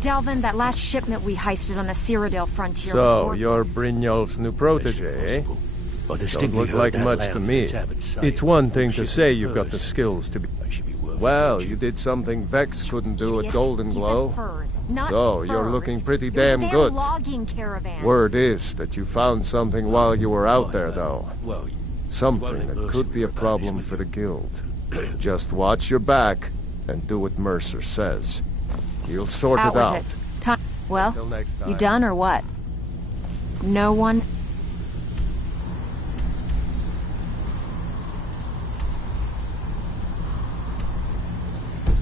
Delvin, that last shipment we heisted on the Cyrodiil frontier was So, worthless. you're Brynjolf's new protege, eh? I Don't distinctly look heard like that much loud to in me. the tavern say It's one thing to shipping say you've got the furs. skills to be... They should be worth a Well, fortune. you did something Vex couldn't do at Idiot. Golden He said Glow. furs, not So, you're furs. looking pretty It was a damn damn good. logging caravan. Word is that you found something while you were out there, though. Well, Something that could be a problem for the guild. Just watch your back and do what Mercer says. He'll sort Out it with out. it. Time. Well, Till next you time. done or what? No one.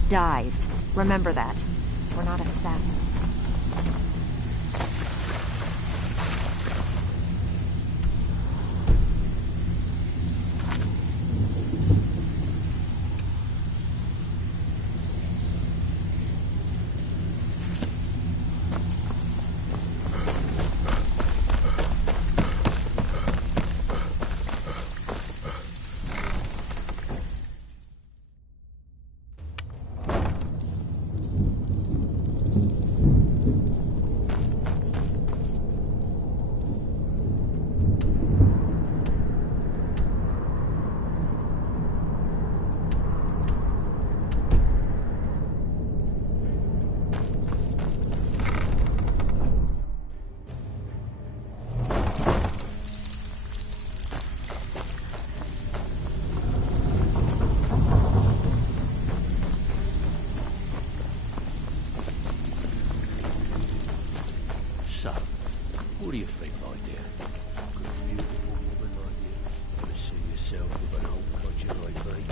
Dies. Remember that. We're not assassins. So, what do you think, my dear? Got a beautiful woman like you. Ever see yourself with an old codger like me?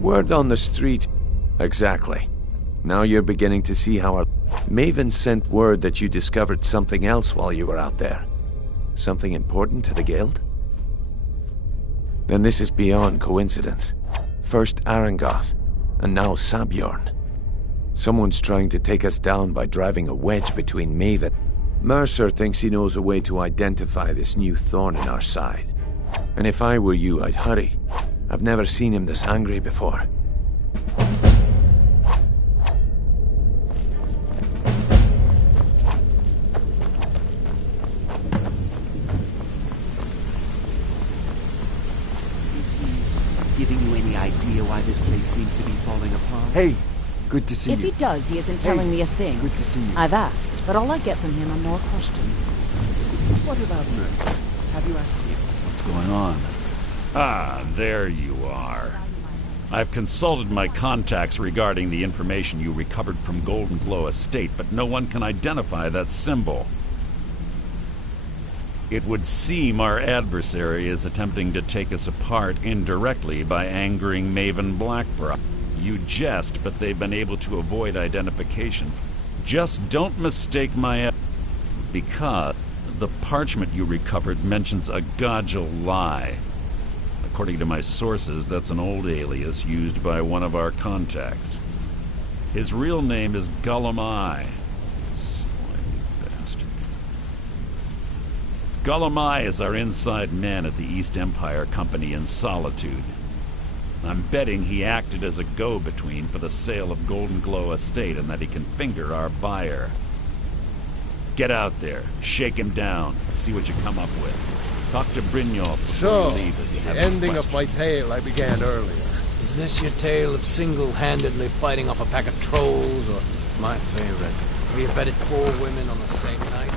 Word on the street. Exactly. Now you're beginning to see how our... Maven sent word that you discovered something else while you were out there. Something important to the guild? then this is beyond coincidence. First Arangoth, and now Sabjorn. Someone's trying to take us down by driving a wedge between Maven. Mercer thinks he knows a way to identify this new thorn in our side. And if I were you, I'd hurry. I've never seen him this angry before. Is he giving you any idea why this place seems to be falling apart? Hey, good to see If you. he does, he isn't telling me a thing. Good to see you. I've asked, but all I get from him are more questions. What about Mercer? Have you asked him? What's going on? Ah, there you are. I've consulted my contacts regarding the information you recovered from Golden Glow Estate, but no one can identify that symbol. It would seem our adversary is attempting to take us apart indirectly by angering Maven Blackbriar. You jest, but they've been able to avoid identification. Just don't mistake my because the parchment you recovered mentions a Godjal lie. According to my sources, that's an old alias used by one of our contacts. His real name is Gullumai. Slimy bastard. Gullumai is our inside man at the East Empire Company in Solitude. I'm betting he acted as a go-between for the sale of Golden Glow Estate and that he can finger our buyer. Get out there, shake him down, see what you come up with. Talk to Brynjolf before So, you leave if you have the any ending of questions. my tale I began earlier. Is this your tale of single-handedly fighting off a pack of trolls, or my favorite, have you bedded 4 women on the same night?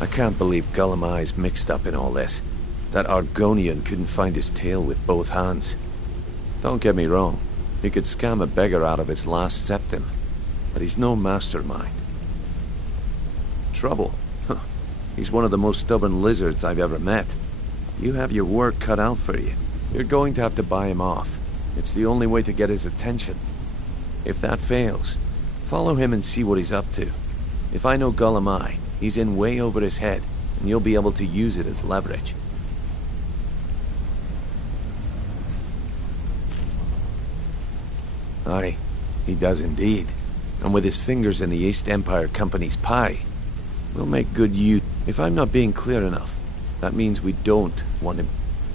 I can't believe Gullumai's mixed up in all this. That Argonian couldn't find his tail with both hands. Don't get me wrong, he could scam a beggar out of his last septim, but he's no mastermind. Trouble? Huh. He's one of the most stubborn lizards I've ever met. You have your work cut out for you. You're going to have to buy him off. It's the only way to get his attention. If that fails, follow him and see what he's up to. If I know Gullumai, he's in way over his head, and you'll be able to use it as leverage. Aye, he does indeed. And with his fingers in the East Empire Company's pie, we'll make good use. If I'm not being clear enough, that means we don't want him.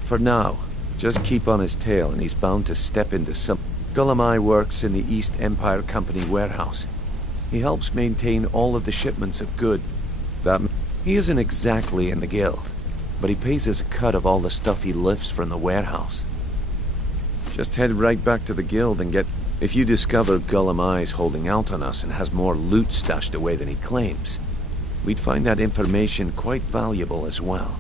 For now, just keep on his tail and he's bound to step into some... Gullumai works in the East Empire Company warehouse. He helps maintain all of the shipments of goods. He isn't exactly in the guild, but he pays us a cut of all the stuff he lifts from the warehouse. Just head right back to the guild and get... If you discover Gullumai's holding out on us and has more loot stashed away than he claims, we'd find that information quite valuable as well.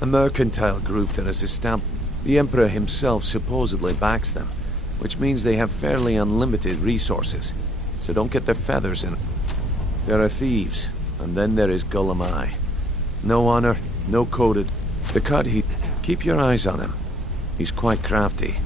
A mercantile group that is established. The Emperor himself supposedly backs them, which means they have fairly unlimited resources, so don't get their feathers in. There are thieves, and then there is Gullumai. No honor, no coded. The cut he... Keep your eyes on him. He's quite crafty.